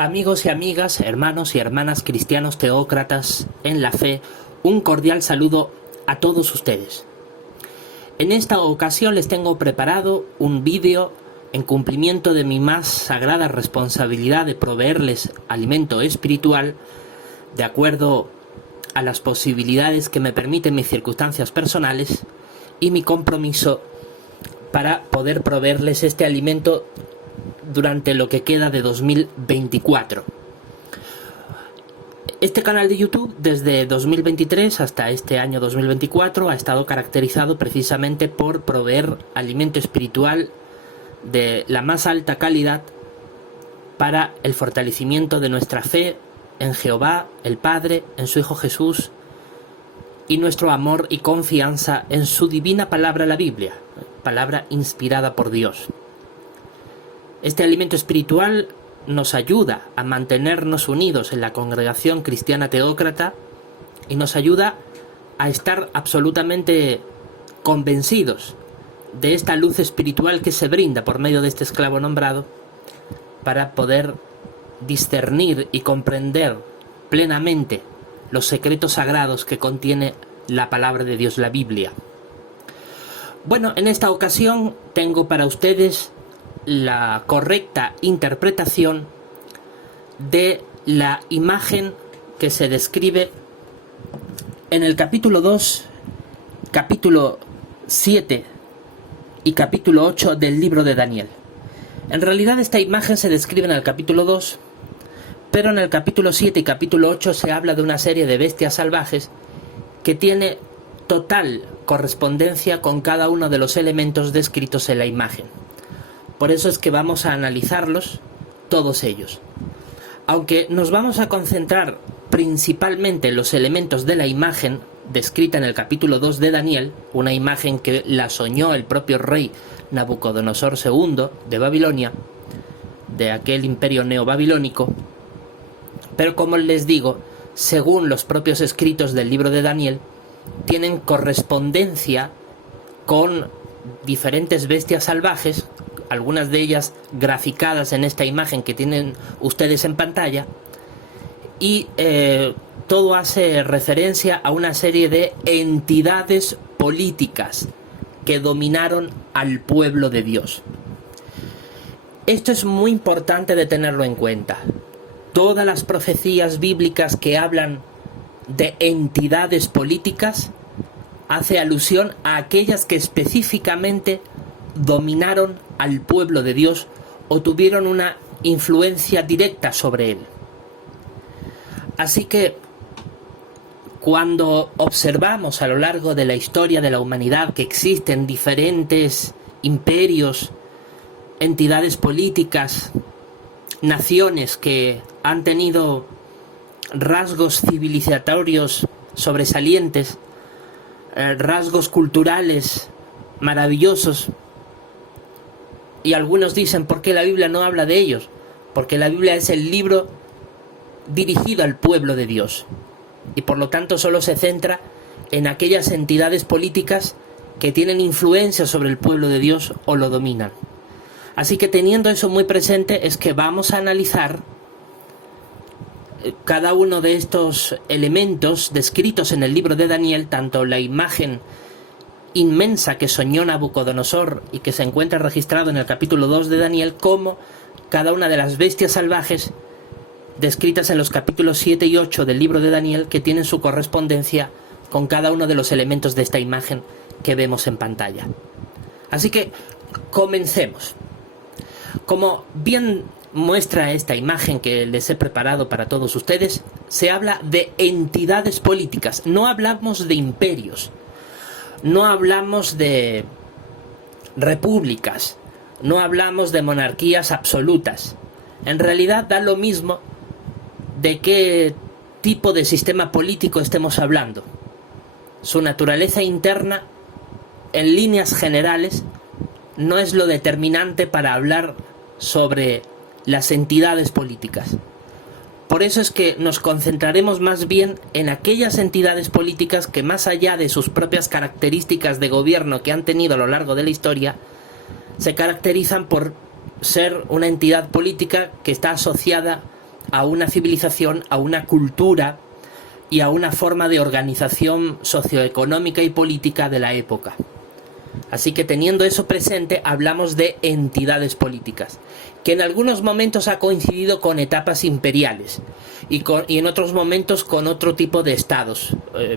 Amigos y amigas, hermanos y hermanas cristianos teócratas en la fe, un cordial saludo a todos ustedes. En esta ocasión les tengo preparado un vídeo en cumplimiento de mi más sagrada responsabilidad de proveerles alimento espiritual de acuerdo a las posibilidades que me permiten mis circunstancias personales y mi compromiso para poder proveerles este alimento durante lo que queda de 2024. Este canal de YouTube desde 2023 hasta este año 2024 ha estado caracterizado precisamente por proveer alimento espiritual de la más alta calidad para el fortalecimiento de nuestra fe en Jehová, el Padre, en su Hijo Jesús y nuestro amor y confianza en su divina palabra, la Biblia, palabra inspirada por Dios. Este alimento espiritual nos ayuda a mantenernos unidos en la congregación cristiana teócrata y nos ayuda a estar absolutamente convencidos de esta luz espiritual que se brinda por medio de este esclavo nombrado para poder discernir y comprender plenamente los secretos sagrados que contiene la palabra de Dios, la Biblia. Bueno, en esta ocasión tengo para ustedes la correcta interpretación de la imagen que se describe en el capítulo 2, capítulo 7 y capítulo 8 del libro de Daniel. En realidad esta imagen se describe en el capítulo 2, pero en el capítulo 7 y capítulo 8 se habla de una serie de bestias salvajes que tiene total correspondencia con cada uno de los elementos descritos en la imagen. Por eso es que vamos a analizarlos todos ellos. Aunque nos vamos a concentrar principalmente en los elementos de la imagen descrita en el capítulo 2 de Daniel, una imagen que la soñó el propio rey Nabucodonosor II de Babilonia, de aquel imperio neobabilónico, pero como les digo, según los propios escritos del libro de Daniel, tienen correspondencia con diferentes bestias salvajes, algunas de ellas graficadas en esta imagen que tienen ustedes en pantalla, y todo hace referencia a una serie de entidades políticas que dominaron al pueblo de Dios. Esto es muy importante de tenerlo en cuenta. Todas las profecías bíblicas que hablan de entidades políticas hace alusión a aquellas que específicamente dominaron al pueblo de Dios o tuvieron una influencia directa sobre él. Así que cuando observamos a lo largo de la historia de la humanidad que existen diferentes imperios, entidades políticas, naciones que han tenido rasgos civilizatorios sobresalientes, rasgos culturales maravillosos, y algunos dicen, ¿por qué la Biblia no habla de ellos? Porque la Biblia es el libro dirigido al pueblo de Dios y por lo tanto solo se centra en aquellas entidades políticas que tienen influencia sobre el pueblo de Dios o lo dominan. Así que teniendo eso muy presente es que vamos a analizar cada uno de estos elementos descritos en el libro de Daniel, tanto la imagen inmensa que soñó Nabucodonosor y que se encuentra registrado en el capítulo 2 de Daniel, como cada una de las bestias salvajes descritas en los capítulos 7 y 8 del libro de Daniel, que tienen su correspondencia con cada uno de los elementos de esta imagen que vemos en pantalla. Así que comencemos. Como bien muestra esta imagen que les he preparado para todos ustedes, se habla de entidades políticas, no hablamos de imperios, no hablamos de repúblicas, no hablamos de monarquías absolutas. En realidad da lo mismo de qué tipo de sistema político estemos hablando. Su naturaleza interna, en líneas generales, no es lo determinante para hablar sobre las entidades políticas. Por eso es que nos concentraremos más bien en aquellas entidades políticas que, más allá de sus propias características de gobierno que han tenido a lo largo de la historia, se caracterizan por ser una entidad política que está asociada a una civilización, a una cultura y a una forma de organización socioeconómica y política de la época. Así que teniendo eso presente, hablamos de entidades políticas, que en algunos momentos ha coincidido con etapas imperiales y en otros momentos con otro tipo de estados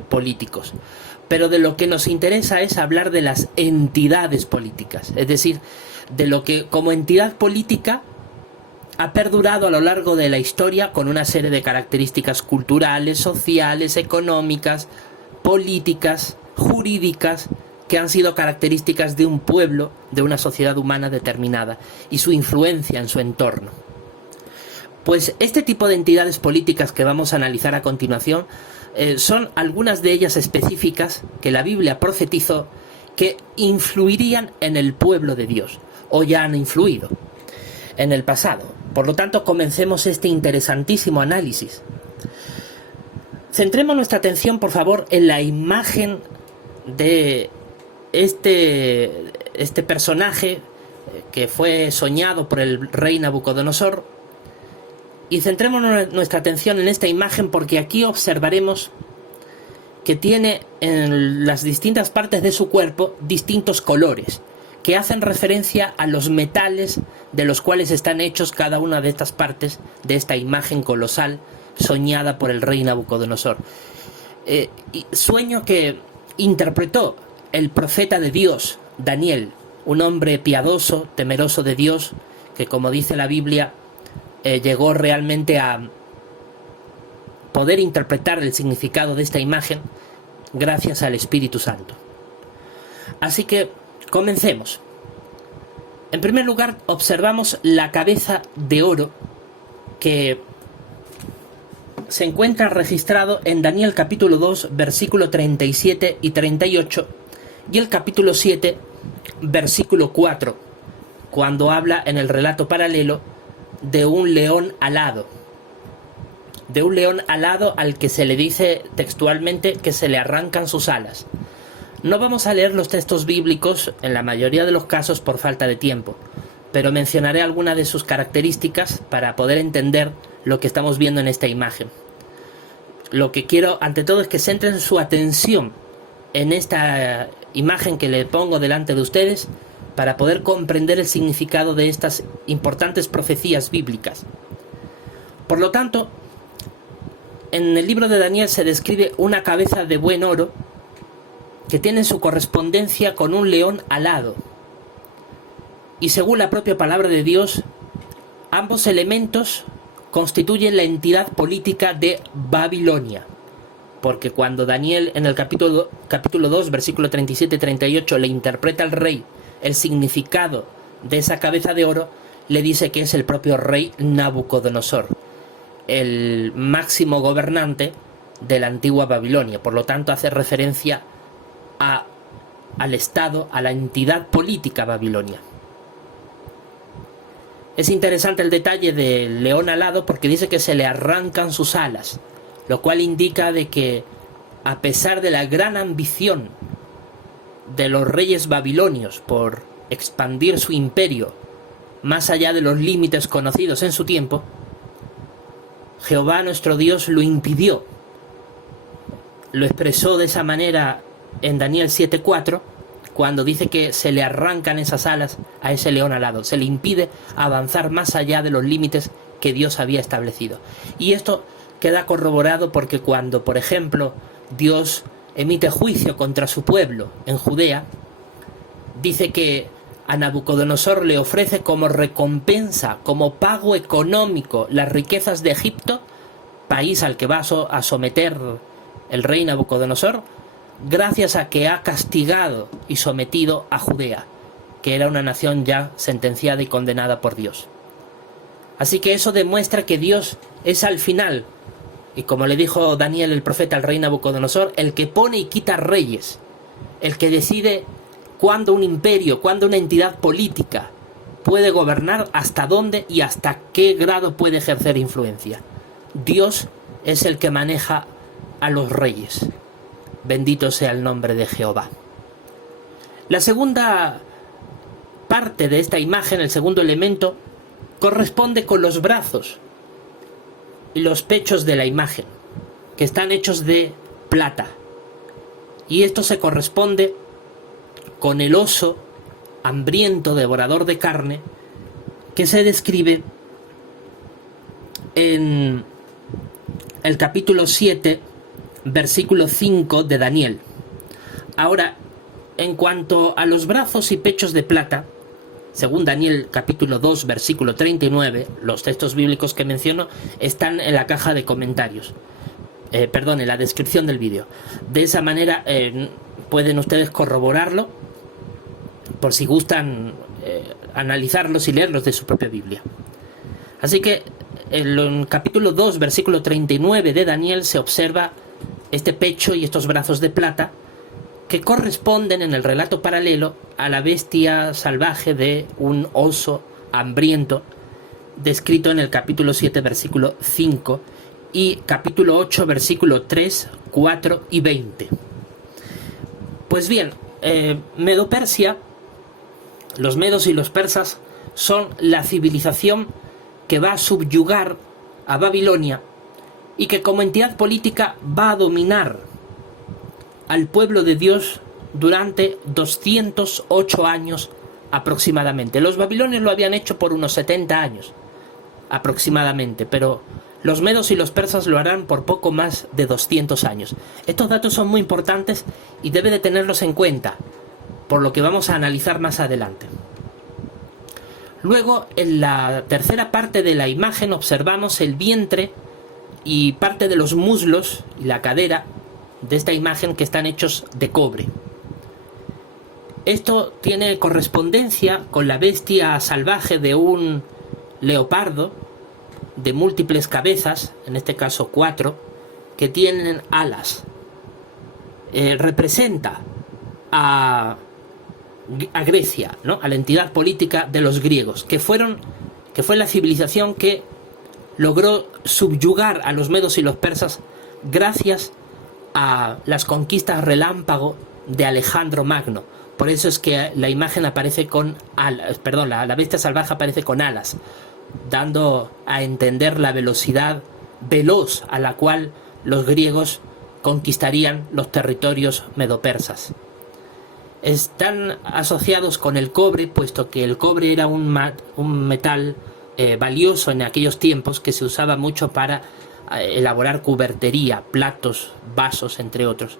políticos. Pero de lo que nos interesa es hablar de las entidades políticas, es decir, de lo que como entidad política ha perdurado a lo largo de la historia con una serie de características culturales, sociales, económicas, políticas, jurídicas, que han sido características de un pueblo, de una sociedad humana determinada, y su influencia en su entorno. Pues este tipo de entidades políticas que vamos a analizar a continuación son algunas de ellas específicas que la Biblia profetizó que influirían en el pueblo de Dios, o ya han influido en el pasado. Por lo tanto, comencemos este interesantísimo análisis. Centremos nuestra atención, por favor, en la imagen de este personaje que fue soñado por el rey Nabucodonosor, y centremos nuestra atención en esta imagen porque aquí observaremos que tiene en las distintas partes de su cuerpo distintos colores que hacen referencia a los metales de los cuales están hechos cada una de estas partes de esta imagen colosal soñada por el rey Nabucodonosor. Sueño que interpretó el profeta de Dios, Daniel, un hombre piadoso, temeroso de Dios, que como dice la Biblia, llegó realmente a poder interpretar el significado de esta imagen gracias al Espíritu Santo. Así que comencemos. En primer lugar, observamos la cabeza de oro que se encuentra registrado en Daniel capítulo 2, versículo 37 y 38, y el capítulo 7, versículo 4, cuando habla en el relato paralelo de un león alado. De un león alado al que se le dice textualmente que se le arrancan sus alas. No vamos a leer los textos bíblicos en la mayoría de los casos por falta de tiempo, pero mencionaré algunas de sus características para poder entender lo que estamos viendo en esta imagen. Lo que quiero ante todo es que centren su atención en esta imagen que le pongo delante de ustedes para poder comprender el significado de estas importantes profecías bíblicas. Por lo tanto, en el libro de Daniel se describe una cabeza de buen oro que tiene su correspondencia con un león alado. Y según la propia palabra de Dios, ambos elementos constituyen la entidad política de Babilonia. Porque cuando Daniel en el capítulo 2, versículo 37 y 38 le interpreta al rey el significado de esa cabeza de oro, le dice que es el propio rey Nabucodonosor, el máximo gobernante de la antigua Babilonia. Por lo tanto, hace referencia al Estado, a la entidad política Babilonia. Es interesante el detalle del león alado porque dice que se le arrancan sus alas, lo cual indica de que, a pesar de la gran ambición de los reyes babilonios por expandir su imperio más allá de los límites conocidos en su tiempo, Jehová nuestro Dios lo impidió. Lo expresó de esa manera en Daniel 7:4, cuando dice que se le arrancan esas alas a ese león alado, se le impide avanzar más allá de los límites que Dios había establecido. Y esto queda corroborado porque cuando, por ejemplo, Dios emite juicio contra su pueblo en Judea, dice que a Nabucodonosor le ofrece como recompensa, como pago económico, las riquezas de Egipto, país al que va a someter el rey Nabucodonosor, gracias a que ha castigado y sometido a Judea, que era una nación ya sentenciada y condenada por Dios. Así que eso demuestra que Dios es al final, y como le dijo Daniel el profeta al rey Nabucodonosor, el que pone y quita reyes, el que decide cuándo un imperio, cuándo una entidad política puede gobernar, hasta dónde y hasta qué grado puede ejercer influencia. Dios es el que maneja a los reyes. Bendito sea el nombre de Jehová. La segunda parte de esta imagen, el segundo elemento, corresponde con los brazos. y los pechos de la imagen, que están hechos de plata. Y esto se corresponde con el oso hambriento, devorador de carne, que se describe en el capítulo 7, versículo 5 de Daniel. Ahora, en cuanto a los brazos y pechos de plata, según Daniel capítulo 2, versículo 39, los textos bíblicos que menciono están en la caja de comentarios. En la descripción del vídeo. De esa manera pueden ustedes corroborarlo por si gustan analizarlos y leerlos de su propia Biblia. Así que en el capítulo 2, versículo 39 de Daniel se observa este pecho y estos brazos de plata que corresponden en el relato paralelo a la bestia salvaje de un oso hambriento descrito en el capítulo 7, versículo 5 y capítulo 8, versículo 3, 4 y 20. Pues bien, Medo-Persia, los medos y los persas, son la civilización que va a subyugar a Babilonia y que como entidad política va a dominar al pueblo de Dios durante 208 años aproximadamente. Los babilonios lo habían hecho por unos 70 años aproximadamente, pero los medos y los persas lo harán por poco más de 200 años. Estos datos son muy importantes y debe de tenerlos en cuenta, por lo que vamos a analizar más adelante. Luego, en la tercera parte de la imagen observamos el vientre y parte de los muslos y la cadera de esta imagen que están hechos de cobre. Esto tiene correspondencia con la bestia salvaje de un leopardo de múltiples cabezas, en este caso 4, que tienen alas. Representa a Grecia, ¿no? A la entidad política de los griegos, que fue la civilización que logró subyugar a los medos y los persas gracias a las conquistas relámpago de Alejandro Magno. Por eso es que la imagen aparece con alas, la bestia salvaje aparece con alas, dando a entender la velocidad veloz a la cual los griegos conquistarían los territorios medopersas. Están asociados con el cobre, puesto que el cobre era un metal valioso en aquellos tiempos, que se usaba mucho para elaborar cubertería, platos, vasos, entre otros,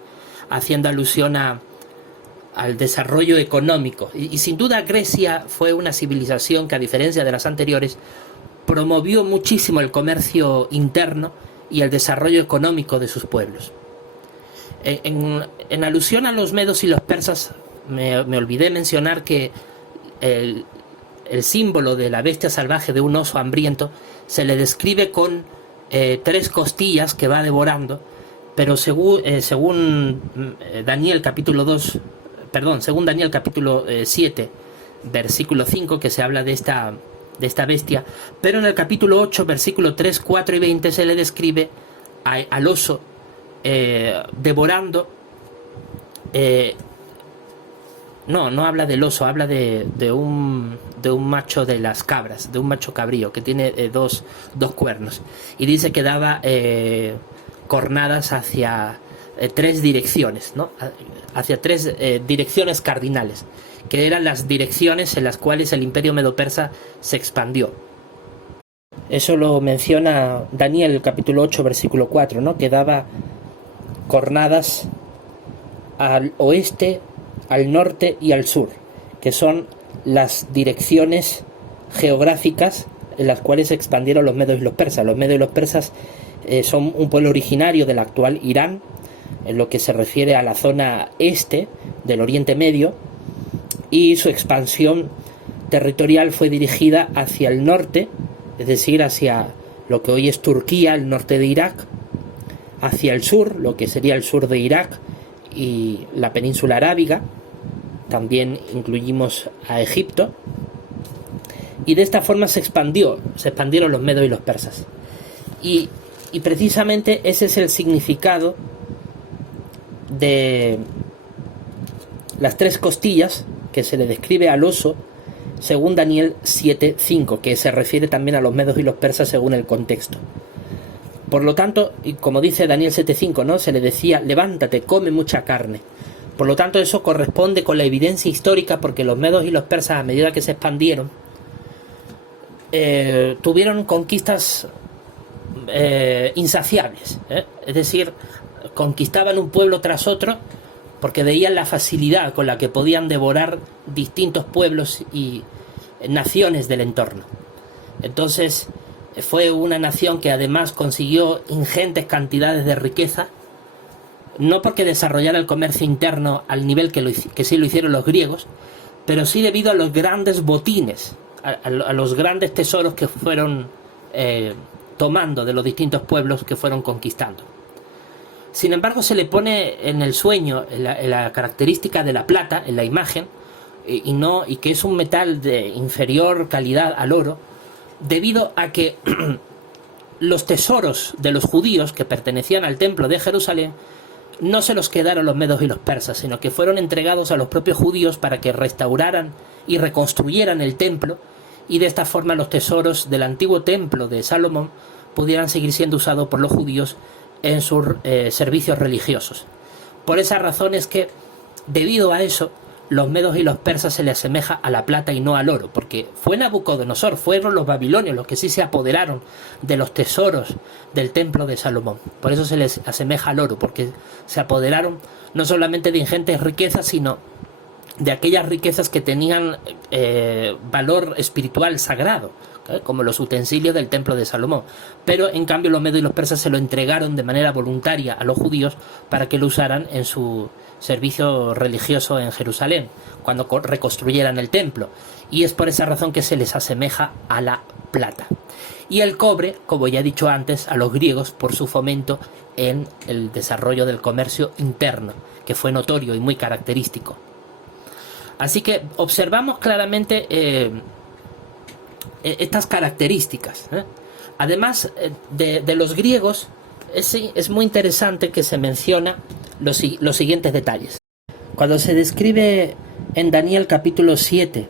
haciendo alusión al desarrollo económico. Y sin duda Grecia fue una civilización que, a diferencia de las anteriores, promovió muchísimo el comercio interno y el desarrollo económico de sus pueblos. En alusión a los medos y los persas, me olvidé mencionar que el símbolo de la bestia salvaje de un oso hambriento se le describe con 3 costillas que va devorando, pero según Daniel capítulo 7, versículo 5, que se habla de esta bestia, pero en el capítulo 8, versículo 3, 4 y 20 se le describe al oso devorando. No habla del oso, habla de un macho de las cabras, de un macho cabrío que tiene dos cuernos, y dice que daba cornadas hacia 3 direcciones, ¿no? Hacia 3 direcciones cardinales, que eran las direcciones en las cuales el imperio medo-persa se expandió. Eso lo menciona Daniel, capítulo 8, versículo 4, ¿no? Que daba cornadas al oeste, al norte y al sur, que son las direcciones geográficas en las cuales se expandieron los medos y los persas. Los medos y los persas son un pueblo originario del actual Irán, en lo que se refiere a la zona este del Oriente Medio, y su expansión territorial fue dirigida hacia el norte, es decir, hacia lo que hoy es Turquía, el norte de Irak, hacia el sur, lo que sería el sur de Irak y la península arábiga, también incluimos a Egipto, y de esta forma se expandieron los medos y los persas. Y precisamente ese es el significado de las 3 costillas que se le describe al oso según Daniel 7:5, que se refiere también a los medos y los persas según el contexto. Por lo tanto, y como dice Daniel 7:5, ¿no? Se le decía, levántate, come mucha carne. Por lo tanto, eso corresponde con la evidencia histórica, porque los medos y los persas, a medida que se expandieron, tuvieron conquistas insaciables, es decir, conquistaban un pueblo tras otro porque veían la facilidad con la que podían devorar distintos pueblos y naciones del entorno. Entonces fue una nación que además consiguió ingentes cantidades de riqueza, no porque desarrollara el comercio interno al nivel que sí lo hicieron los griegos, pero sí debido a los grandes botines, a los grandes tesoros que fueron tomando de los distintos pueblos que fueron conquistando. Sin embargo, se le pone en el sueño la característica de la plata en la imagen, y que es un metal de inferior calidad al oro, debido a que los tesoros de los judíos que pertenecían al templo de Jerusalén no se los quedaron los medos y los persas, sino que fueron entregados a los propios judíos para que restauraran y reconstruyeran el templo, y de esta forma los tesoros del antiguo templo de Salomón pudieran seguir siendo usados por los judíos en sus servicios religiosos. Por esa razón es que, debido a eso, los medos y los persas se les asemeja a la plata y no al oro, porque fue Nabucodonosor, fueron los babilonios los que sí se apoderaron de los tesoros del templo de Salomón. Por eso se les asemeja al oro, porque se apoderaron no solamente de ingentes riquezas, sino de aquellas riquezas que tenían valor espiritual sagrado, como los utensilios del templo de Salomón. Pero en cambio los medos y los persas se lo entregaron de manera voluntaria a los judíos para que lo usaran en su servicio religioso en Jerusalén, cuando reconstruyeran el templo, y es por esa razón que se les asemeja a la plata. Y el cobre, como ya he dicho antes, a los griegos por su fomento en el desarrollo del comercio interno, que fue notorio y muy característico. Así que observamos claramente estas características. Además de los griegos, es muy interesante que se menciona los siguientes detalles. Cuando se describe en Daniel capítulo 7,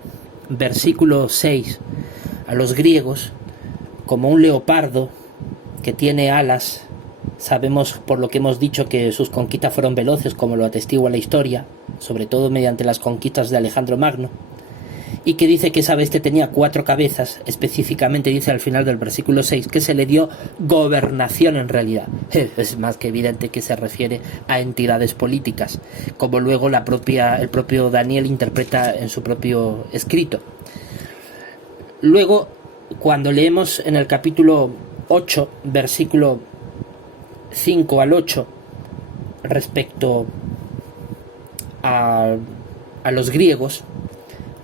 versículo 6, a los griegos como un leopardo que tiene alas, sabemos por lo que hemos dicho que sus conquistas fueron veloces, como lo atestigua la historia, sobre todo mediante las conquistas de Alejandro Magno, y que dice que esa bestia tenía 4 cabezas, específicamente dice al final del versículo 6 que se le dio gobernación en realidad. Es más que evidente que se refiere a entidades políticas, como luego el propio Daniel interpreta en su propio escrito. Luego, cuando leemos en el capítulo 8, versículo 5 al 8, respecto a los griegos,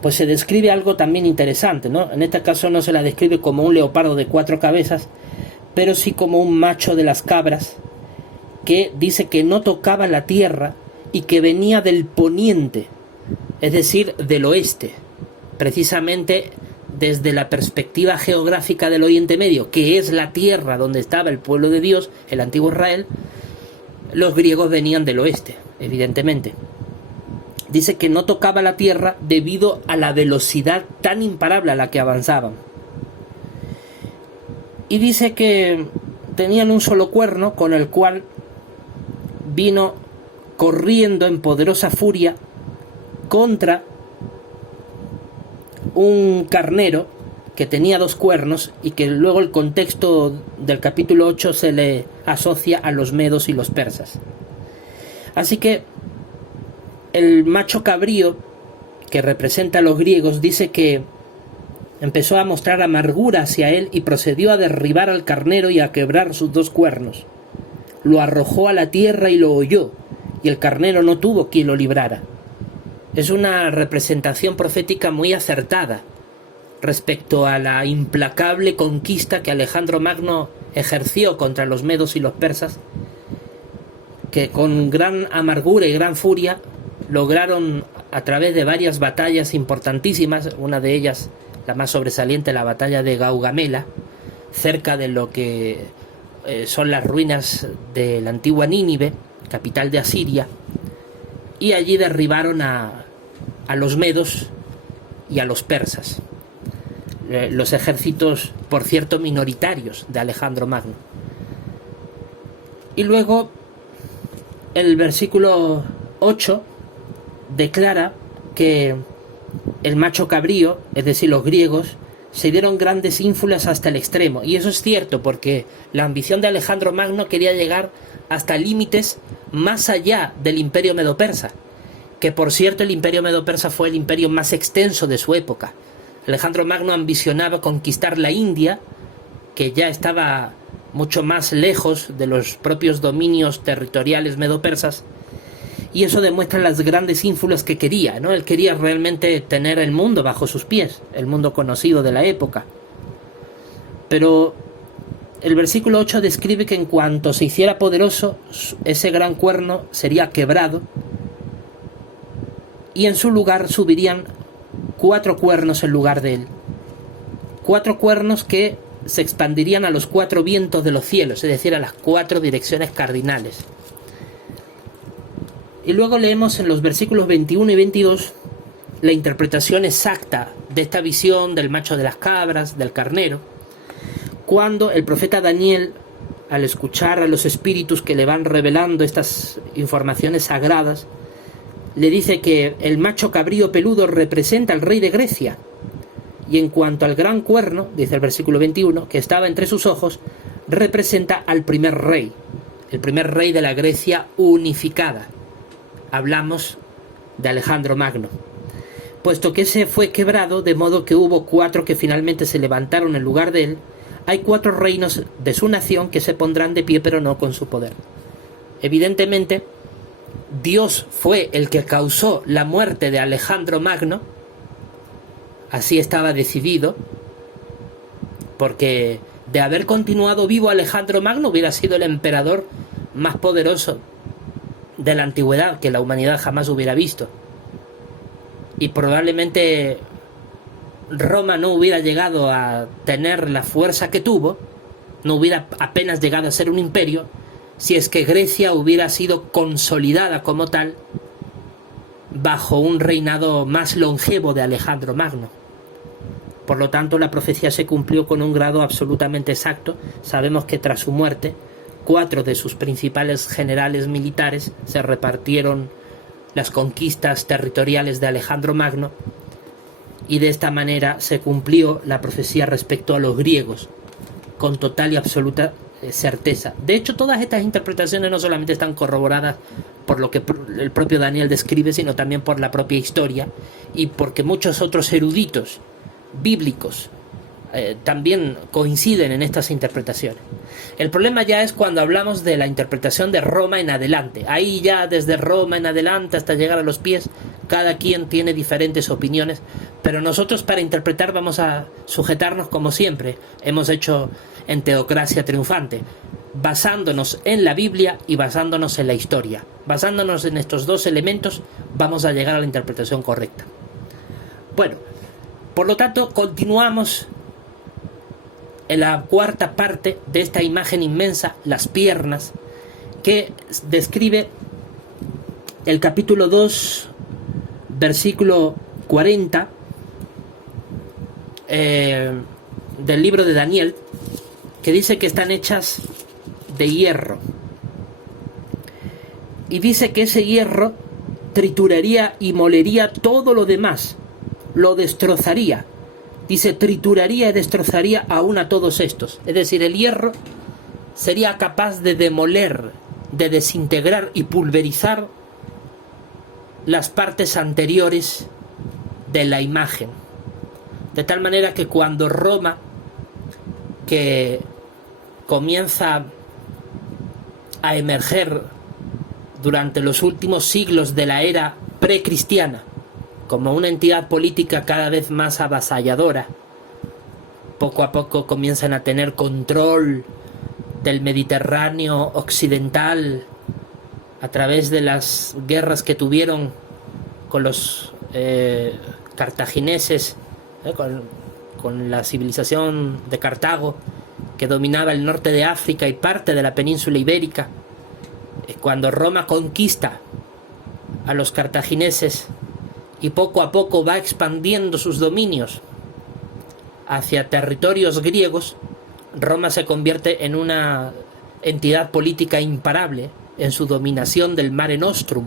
pues se describe algo también interesante, ¿no? En este caso no se la describe como un leopardo de 4 cabezas, pero sí como un macho de las cabras, que dice que no tocaba la tierra y que venía del poniente, es decir, del oeste, precisamente desde la perspectiva geográfica del Oriente Medio, que es la tierra donde estaba el pueblo de Dios, el antiguo Israel. Los griegos venían del oeste, evidentemente. Dice que no tocaba la tierra debido a la velocidad tan imparable a la que avanzaban. Y dice que tenían un solo cuerno con el cual vino corriendo en poderosa furia contra un carnero que tenía 2 cuernos, y que luego el contexto del capítulo 8 se le asocia a los medos y los persas. Así que el macho cabrío, que representa a los griegos, dice que empezó a mostrar amargura hacia él y procedió a derribar al carnero y a quebrar sus 2 cuernos. Lo arrojó a la tierra y lo holló, y el carnero no tuvo quien lo librara. Es una representación profética muy acertada respecto a la implacable conquista que Alejandro Magno ejerció contra los medos y los persas, que con gran amargura y gran furia lograron, a través de varias batallas importantísimas, una de ellas la más sobresaliente, la batalla de Gaugamela, cerca de lo que son las ruinas de la antigua Nínive, capital de Asiria, y allí derribaron a los medos y a los persas, los ejércitos, por cierto, minoritarios de Alejandro Magno. Y luego el versículo 8 declara que el macho cabrío, es decir, los griegos, se dieron grandes ínfulas hasta el extremo. Y eso es cierto, porque la ambición de Alejandro Magno quería llegar hasta límites más allá del imperio medo-persa, que por cierto el imperio medo-persa fue el imperio más extenso de su época. Alejandro Magno ambicionaba conquistar la India, que ya estaba mucho más lejos de los propios dominios territoriales medo-persas, y eso demuestra las grandes ínfulas que quería, ¿no? Él quería realmente tener el mundo bajo sus pies, el mundo conocido de la época. Pero el versículo 8 describe que en cuanto se hiciera poderoso, ese gran cuerno sería quebrado, y en su lugar subirían 4 cuernos en lugar de él. 4 cuernos que se expandirían a los 4 vientos de los cielos, es decir, a las 4 direcciones cardinales. Y luego leemos en los versículos 21 y 22 la interpretación exacta de esta visión del macho de las cabras, del carnero, cuando el profeta Daniel, al escuchar a los espíritus que le van revelando estas informaciones sagradas, le dice que el macho cabrío peludo representa al rey de Grecia, y en cuanto al gran cuerno, dice el versículo 21, que estaba entre sus ojos, representa al primer rey, el primer rey de la Grecia unificada. Hablamos de Alejandro Magno, puesto que ese fue quebrado, de modo que hubo 4 que finalmente se levantaron en lugar de él. Hay 4 reinos de su nación que se pondrán de pie, pero no con su poder. Evidentemente, Dios fue el que causó la muerte de Alejandro Magno, así estaba decidido, porque de haber continuado vivo Alejandro Magno hubiera sido el emperador más poderoso de la antigüedad que la humanidad jamás hubiera visto, y probablemente Roma no hubiera llegado a tener la fuerza que tuvo, no hubiera apenas llegado a ser un imperio, si es que Grecia hubiera sido consolidada como tal bajo un reinado más longevo de Alejandro Magno. Por lo tanto, la profecía se cumplió con un grado absolutamente exacto. Sabemos que tras su muerte, 4 de sus principales generales militares se repartieron las conquistas territoriales de Alejandro Magno, y de esta manera se cumplió la profecía respecto a los griegos, con total y absoluta certeza. De hecho, todas estas interpretaciones no solamente están corroboradas por lo que el propio Daniel describe, sino también por la propia historia, y porque muchos otros eruditos bíblicos también coinciden en estas interpretaciones. El problema ya es cuando hablamos de la interpretación de Roma en adelante. Ahí ya desde Roma en adelante hasta llegar a los pies, cada quien tiene diferentes opiniones, pero nosotros para interpretar vamos a sujetarnos, como siempre hemos hecho en Teocracia Triunfante, basándonos en la Biblia y basándonos en la historia. Basándonos en estos 2 elementos vamos a llegar a la interpretación correcta. Bueno, por lo tanto, continuamos en la 4ª parte de esta imagen inmensa, las piernas, que describe el capítulo 2, versículo 40 del libro de Daniel, que dice que están hechas de hierro. Y dice que ese hierro trituraría y molería todo lo demás, lo destrozaría. Dice, trituraría y destrozaría aún a todos estos. Es decir, el hierro sería capaz de demoler, de desintegrar y pulverizar las partes anteriores de la imagen. De tal manera que cuando Roma, que comienza a emerger durante los últimos siglos de la era precristiana, como una entidad política cada vez más avasalladora, poco a poco comienzan a tener control del Mediterráneo occidental a través de las guerras que tuvieron con los cartagineses, con la civilización de Cartago, que dominaba el norte de África y parte de la península ibérica. Cuando Roma conquista a los cartagineses y poco a poco va expandiendo sus dominios hacia territorios griegos, Roma se convierte en una entidad política imparable en su dominación del Mare Nostrum,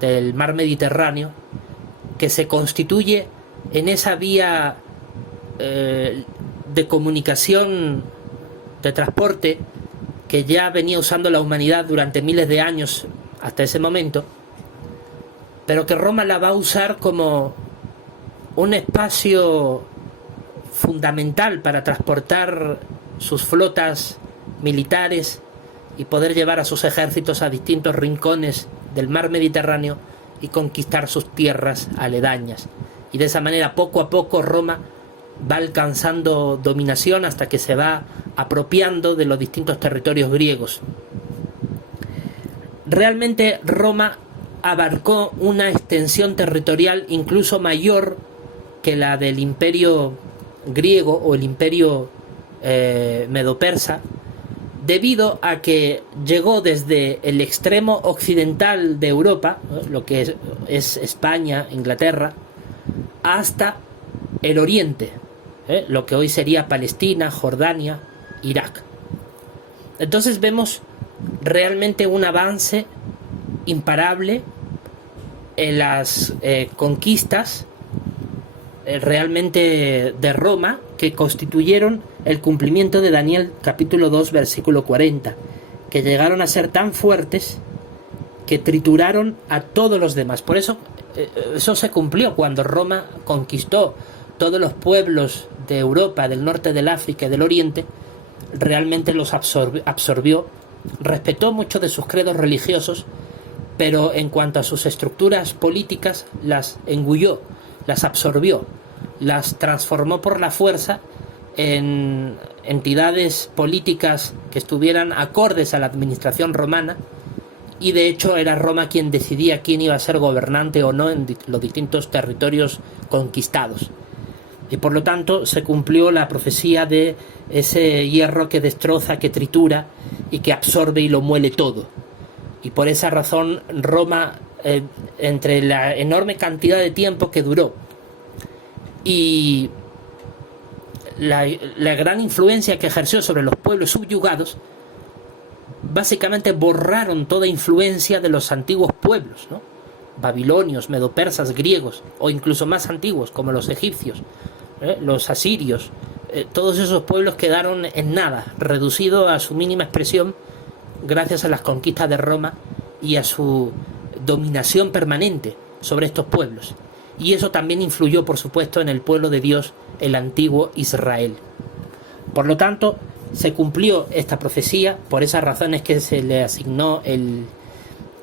del mar Mediterráneo, que se constituye en esa vía de comunicación, de transporte, que ya venía usando la humanidad durante miles de años hasta ese momento, pero que Roma la va a usar como un espacio fundamental para transportar sus flotas militares y poder llevar a sus ejércitos a distintos rincones del mar Mediterráneo y conquistar sus tierras aledañas. Y de esa manera, poco a poco, Roma va alcanzando dominación hasta que se va apropiando de los distintos territorios griegos. Realmente Roma abarcó una extensión territorial incluso mayor que la del imperio griego o el imperio medo-persa, debido a que llegó desde el extremo occidental de Europa, ¿no?, lo que es España, Inglaterra, hasta el oriente, lo que hoy sería Palestina, Jordania, Irak. Entonces vemos realmente un avance imparable en las conquistas realmente de Roma, que constituyeron el cumplimiento de Daniel capítulo 2 versículo 40, que llegaron a ser tan fuertes que trituraron a todos los demás. Por eso eso se cumplió cuando Roma conquistó todos los pueblos de Europa, del norte del África y del Oriente. Realmente los absorbió, respetó muchos de sus credos religiosos, pero en cuanto a sus estructuras políticas las engulló, las absorbió, las transformó por la fuerza en entidades políticas que estuvieran acordes a la administración romana, y de hecho era Roma quien decidía quién iba a ser gobernante o no en los distintos territorios conquistados. Y por lo tanto se cumplió la profecía de ese hierro que destroza, que tritura y que absorbe y lo muele todo. Y por esa razón Roma, entre la enorme cantidad de tiempo que duró y la gran influencia que ejerció sobre los pueblos subyugados, básicamente borraron toda influencia de los antiguos pueblos, ¿no?, babilonios, medopersas, griegos, o incluso más antiguos como los egipcios, los asirios. Todos esos pueblos quedaron en nada, reducidos a su mínima expresión gracias a las conquistas de Roma y a su dominación permanente sobre estos pueblos. Y eso también influyó, por supuesto, en el pueblo de Dios, el antiguo Israel. Por lo tanto, se cumplió esta profecía, por esas razones que se le asignó el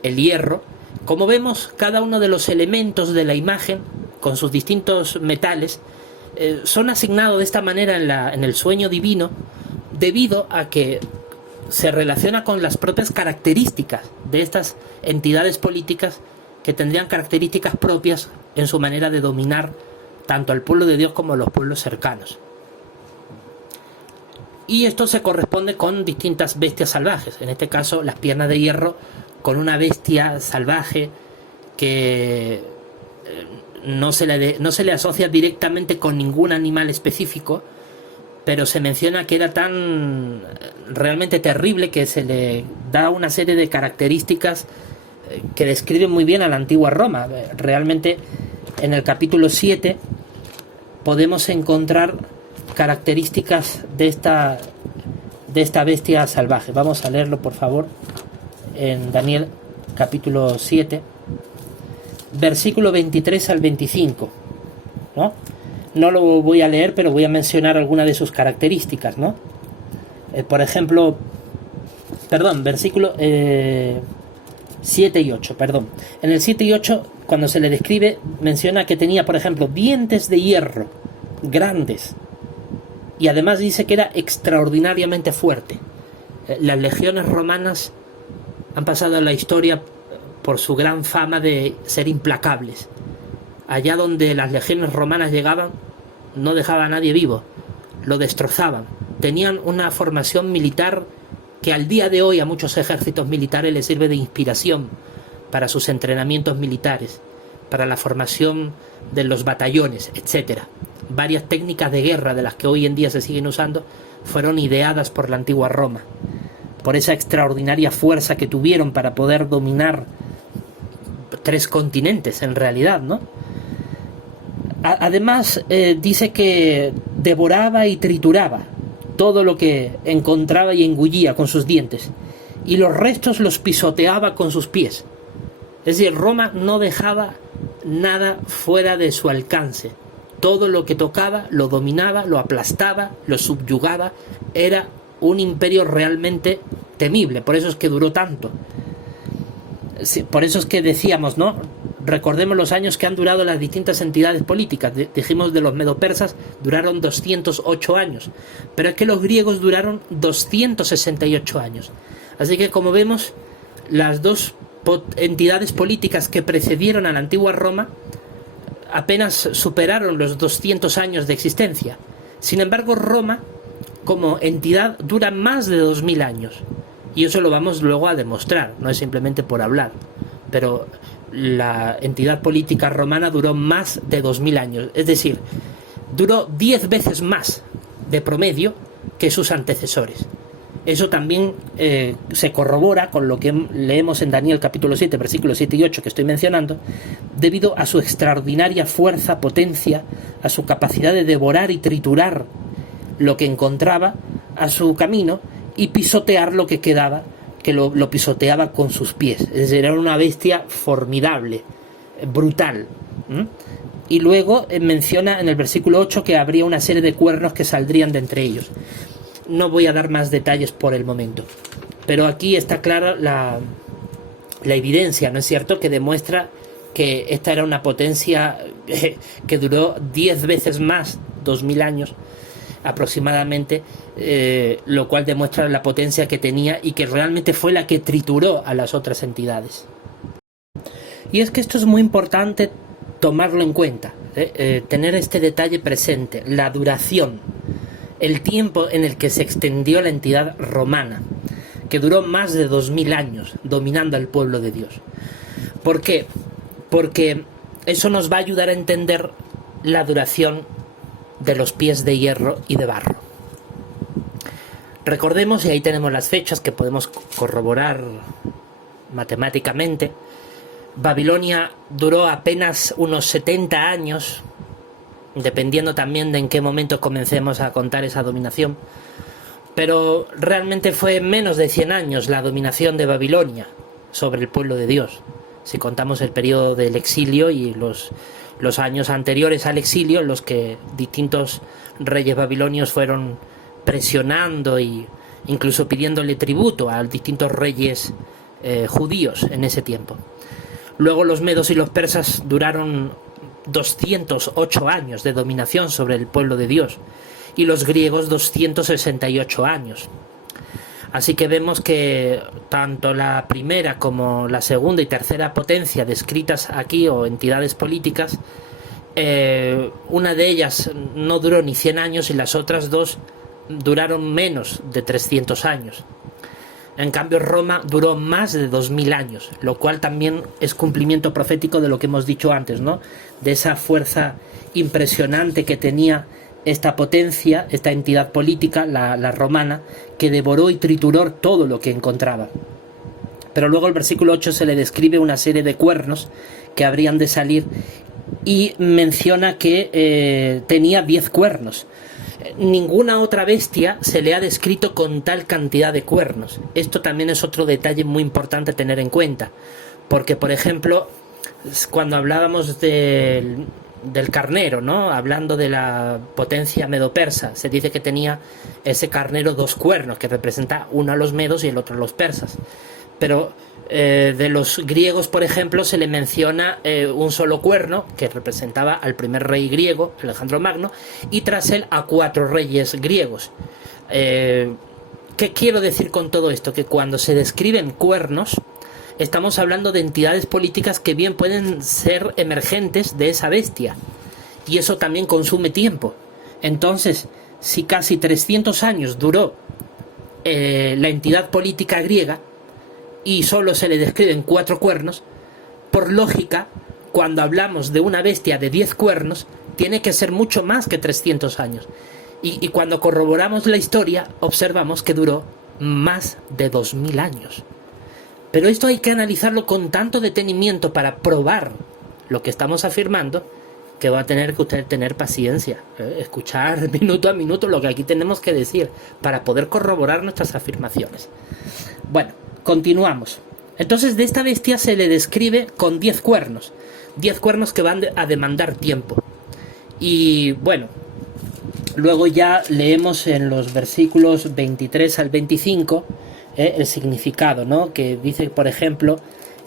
hierro. Como vemos, cada uno de los elementos de la imagen, con sus distintos metales, son asignados de esta manera en el sueño divino, debido a que se relaciona con las propias características de estas entidades políticas, que tendrían características propias en su manera de dominar tanto al pueblo de Dios como a los pueblos cercanos. Y esto se corresponde con distintas bestias salvajes, en este caso las piernas de hierro, con una bestia salvaje que no se le asocia directamente con ningún animal específico, pero se menciona que era tan realmente terrible que se le da una serie de características que describen muy bien a la antigua Roma. Realmente en el capítulo 7 podemos encontrar características de esta bestia salvaje. Vamos a leerlo, por favor, en Daniel capítulo 7, versículo 23 al 25, ¿no? No lo voy a leer, pero voy a mencionar algunas de sus características, ¿no? Por ejemplo, versículo 7 y 8, En el 7 y 8, cuando se le describe, menciona que tenía, por ejemplo, dientes de hierro grandes, y además dice que era extraordinariamente fuerte. Las legiones romanas han pasado a la historia por su gran fama de ser implacables. Allá donde las legiones romanas llegaban, no dejaban a nadie vivo, lo destrozaban. Tenían una formación militar que al día de hoy a muchos ejércitos militares les sirve de inspiración para sus entrenamientos militares, para la formación de los batallones, etc. Varias técnicas de guerra de las que hoy en día se siguen usando fueron ideadas por la antigua Roma. por esa extraordinaria fuerza que tuvieron para poder dominar 3 continentes en realidad, ¿no? Además, dice que devoraba y trituraba todo lo que encontraba y engullía con sus dientes, y los restos los pisoteaba con sus pies. Es decir, Roma no dejaba nada fuera de su alcance. Todo lo que tocaba lo dominaba, lo aplastaba, lo subyugaba. Era un imperio realmente temible, por eso es que duró tanto. Sí, por eso es que decíamos, ¿no? Recordemos los años que han durado las distintas entidades políticas. Dijimos de los medopersas duraron 208 años, pero es que los griegos duraron 268 años. Así que, como vemos, las dos entidades políticas que precedieron a la antigua Roma apenas superaron los 200 años de existencia. Sin embargo, Roma, como entidad, dura más de 2000 años. Y eso lo vamos luego a demostrar, no es simplemente por hablar. Pero la entidad política romana duró más de 2000 años. Es decir, duró 10 veces más de promedio que sus antecesores. Eso también se corrobora con lo que leemos en Daniel capítulo 7, versículos 7 y 8 que estoy mencionando, debido a su extraordinaria fuerza, potencia, a su capacidad de devorar y triturar lo que encontraba a su camino y pisotear lo que quedaba, que lo pisoteaba con sus pies. Es decir, era una bestia formidable, brutal. Y luego menciona en el versículo 8 que habría una serie de cuernos que saldrían de entre ellos. No voy a dar más detalles por el momento, pero aquí está clara la evidencia, ¿no es cierto?, que demuestra que esta era una potencia que duró 10 veces más, 2000 años aproximadamente, lo cual demuestra la potencia que tenía y que realmente fue la que trituró a las otras entidades. Y es que esto es muy importante tomarlo en cuenta, tener este detalle presente, la duración, el tiempo en el que se extendió la entidad romana, que duró más de 2000 años dominando al pueblo de Dios. ¿Por qué? Porque eso nos va a ayudar a entender la duración de los pies de hierro y de barro. Recordemos, y ahí tenemos las fechas que podemos corroborar matemáticamente, Babilonia duró apenas unos 70 años, dependiendo también de en qué momento comencemos a contar esa dominación, pero realmente fue menos de 100 años la dominación de Babilonia sobre el pueblo de Dios, si contamos el periodo del exilio y los años anteriores al exilio, en los que distintos reyes babilonios fueron presionando e incluso pidiéndole tributo a distintos reyes judíos en ese tiempo. Luego los medos y los persas duraron 208 años de dominación sobre el pueblo de Dios, y los griegos 268 años. Así que vemos que tanto la primera como la segunda y tercera potencia descritas aquí, o entidades políticas, una de ellas no duró ni 100 años y las otras dos duraron menos de 300 años. En cambio, Roma duró más de 2000 años, lo cual también es cumplimiento profético de lo que hemos dicho antes, ¿no? De esa fuerza impresionante que tenía esta potencia, esta entidad política, la romana, que devoró y trituró todo lo que encontraba. Pero luego el versículo 8 se le describe una serie de cuernos que habrían de salir y menciona que tenía 10 cuernos. Ninguna otra bestia se le ha descrito con tal cantidad de cuernos. Esto también es otro detalle muy importante a tener en cuenta, porque, por ejemplo, cuando hablábamos del carnero, ¿no?, hablando de la potencia medo-persa, se dice que tenía ese carnero 2 cuernos, que representa uno a los medos y el otro a los persas. Pero de los griegos, por ejemplo, se le menciona un solo cuerno, que representaba al primer rey griego, Alejandro Magno, y tras él a 4 reyes griegos. ¿Qué quiero decir con todo esto? Que cuando se describen cuernos, estamos hablando de entidades políticas que bien pueden ser emergentes de esa bestia, y eso también consume tiempo. Entonces, si casi 300 años duró la entidad política griega y solo se le describen 4 cuernos, por lógica, cuando hablamos de una bestia de 10 cuernos, tiene que ser mucho más que 300 años. Y cuando corroboramos la historia, observamos que duró más de 2000 años. Pero esto hay que analizarlo con tanto detenimiento para probar lo que estamos afirmando, que va a tener que usted tener paciencia, escuchar minuto a minuto lo que aquí tenemos que decir para poder corroborar nuestras afirmaciones. Bueno, continuamos. Entonces, de esta bestia se le describe con 10 cuernos que van a demandar tiempo. Y bueno, luego ya leemos en los versículos 23 al 25 el significado, ¿no? Que dice, por ejemplo,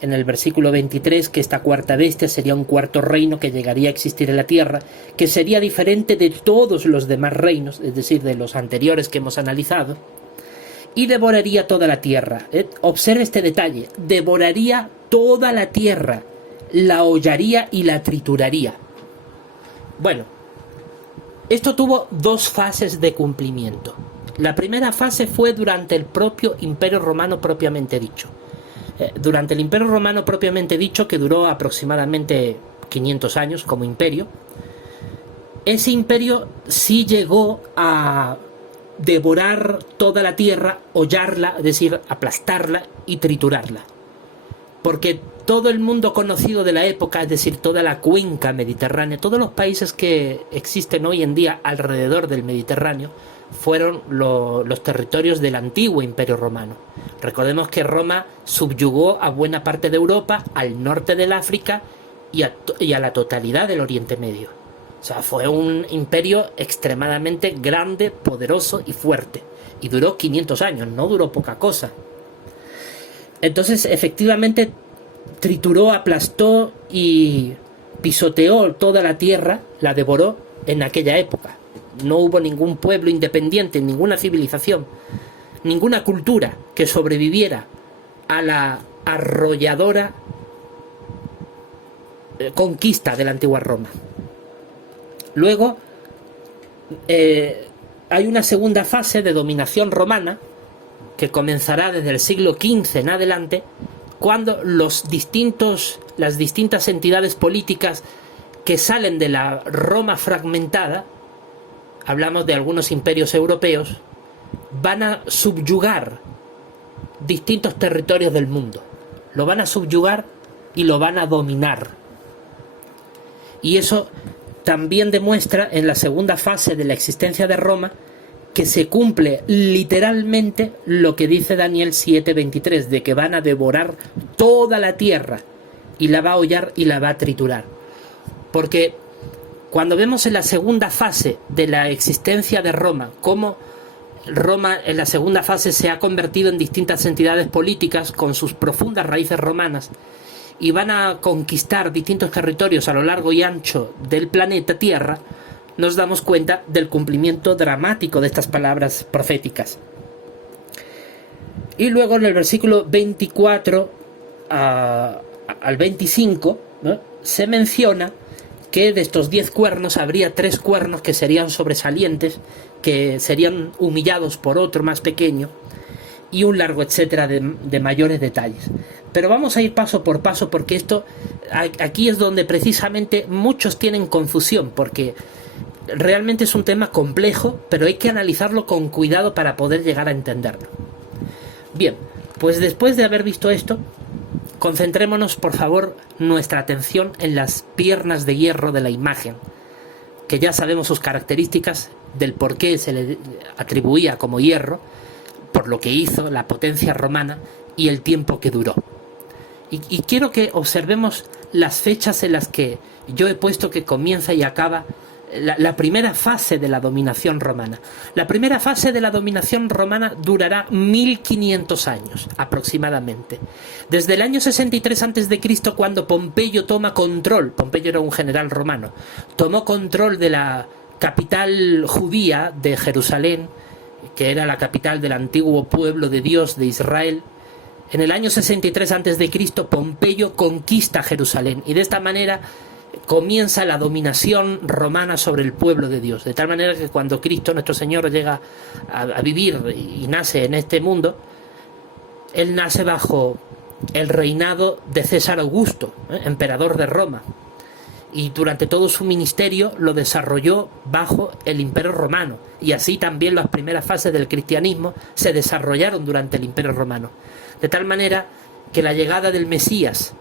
en el versículo 23, que esta cuarta bestia sería un cuarto reino que llegaría a existir en la tierra, que sería diferente de todos los demás reinos, es decir, de los anteriores que hemos analizado, y devoraría toda la tierra. Observe este detalle: devoraría toda la tierra, la hollaría y la trituraría. Bueno, esto tuvo dos fases de cumplimiento. La primera fase fue durante el propio Imperio Romano propiamente dicho. Durante el Imperio Romano propiamente dicho, que duró aproximadamente 500 años como imperio, ese imperio sí llegó a devorar toda la tierra, hollarla, es decir, aplastarla y triturarla. Porque todo el mundo conocido de la época, es decir, toda la cuenca mediterránea, todos los países que existen hoy en día alrededor del Mediterráneo, fueron los territorios del antiguo Imperio Romano. Recordemos que Roma subyugó a buena parte de Europa, al norte del África y a la totalidad del Oriente Medio. O sea, fue un imperio extremadamente grande, poderoso y fuerte. Y duró 500 años, no duró poca cosa. Entonces, efectivamente, trituró, aplastó y pisoteó toda la tierra, la devoró en aquella época. No hubo ningún pueblo independiente, ninguna civilización, ninguna cultura que sobreviviera a la arrolladora conquista de la antigua Roma. Luego hay una segunda fase de dominación romana que comenzará desde el siglo XV en adelante, cuando las distintas entidades políticas que salen de la Roma fragmentada, hablamos de algunos imperios europeos, van a subyugar distintos territorios del mundo. Lo van a subyugar y lo van a dominar. Y eso también demuestra en la segunda fase de la existencia de Roma que se cumple literalmente lo que dice Daniel 7:23, de que van a devorar toda la tierra y la va a hollar y la va a triturar. Porque cuando vemos en la segunda fase de la existencia de Roma, cómo Roma en la segunda fase se ha convertido en distintas entidades políticas con sus profundas raíces romanas y van a conquistar distintos territorios a lo largo y ancho del planeta Tierra, nos damos cuenta del cumplimiento dramático de estas palabras proféticas. Y luego en el versículo 24 al 25, ¿no?, se menciona que de estos 10 cuernos habría 3 cuernos que serían sobresalientes, que serían humillados por otro más pequeño, y un largo etcétera de mayores detalles. Pero vamos a ir paso por paso, porque aquí es donde precisamente muchos tienen confusión, porque realmente es un tema complejo, pero hay que analizarlo con cuidado para poder llegar a entenderlo. Bien, pues después de haber visto esto, concentrémonos, por favor, nuestra atención en las piernas de hierro de la imagen, que ya sabemos sus características, del por qué se le atribuía como hierro, por lo que hizo, la potencia romana y el tiempo que duró. Y quiero que observemos las fechas en las que yo he puesto que comienza y acaba la primera fase de la dominación romana. La primera fase de la dominación romana durará 1500 años aproximadamente. Desde el año 63 a.C., cuando Pompeyo toma control, Pompeyo era un general romano, tomó control de la capital judía de Jerusalén, que era la capital del antiguo pueblo de Dios de Israel. En el año 63 a.C., Pompeyo conquista Jerusalén y de esta manera comienza la dominación romana sobre el pueblo de Dios, de tal manera que cuando Cristo nuestro Señor llega a vivir y nace en este mundo, Él nace bajo el reinado de César Augusto, emperador de Roma, y durante todo su ministerio lo desarrolló bajo el Imperio Romano, y así también las primeras fases del cristianismo se desarrollaron durante el Imperio Romano, de tal manera que la llegada del Mesías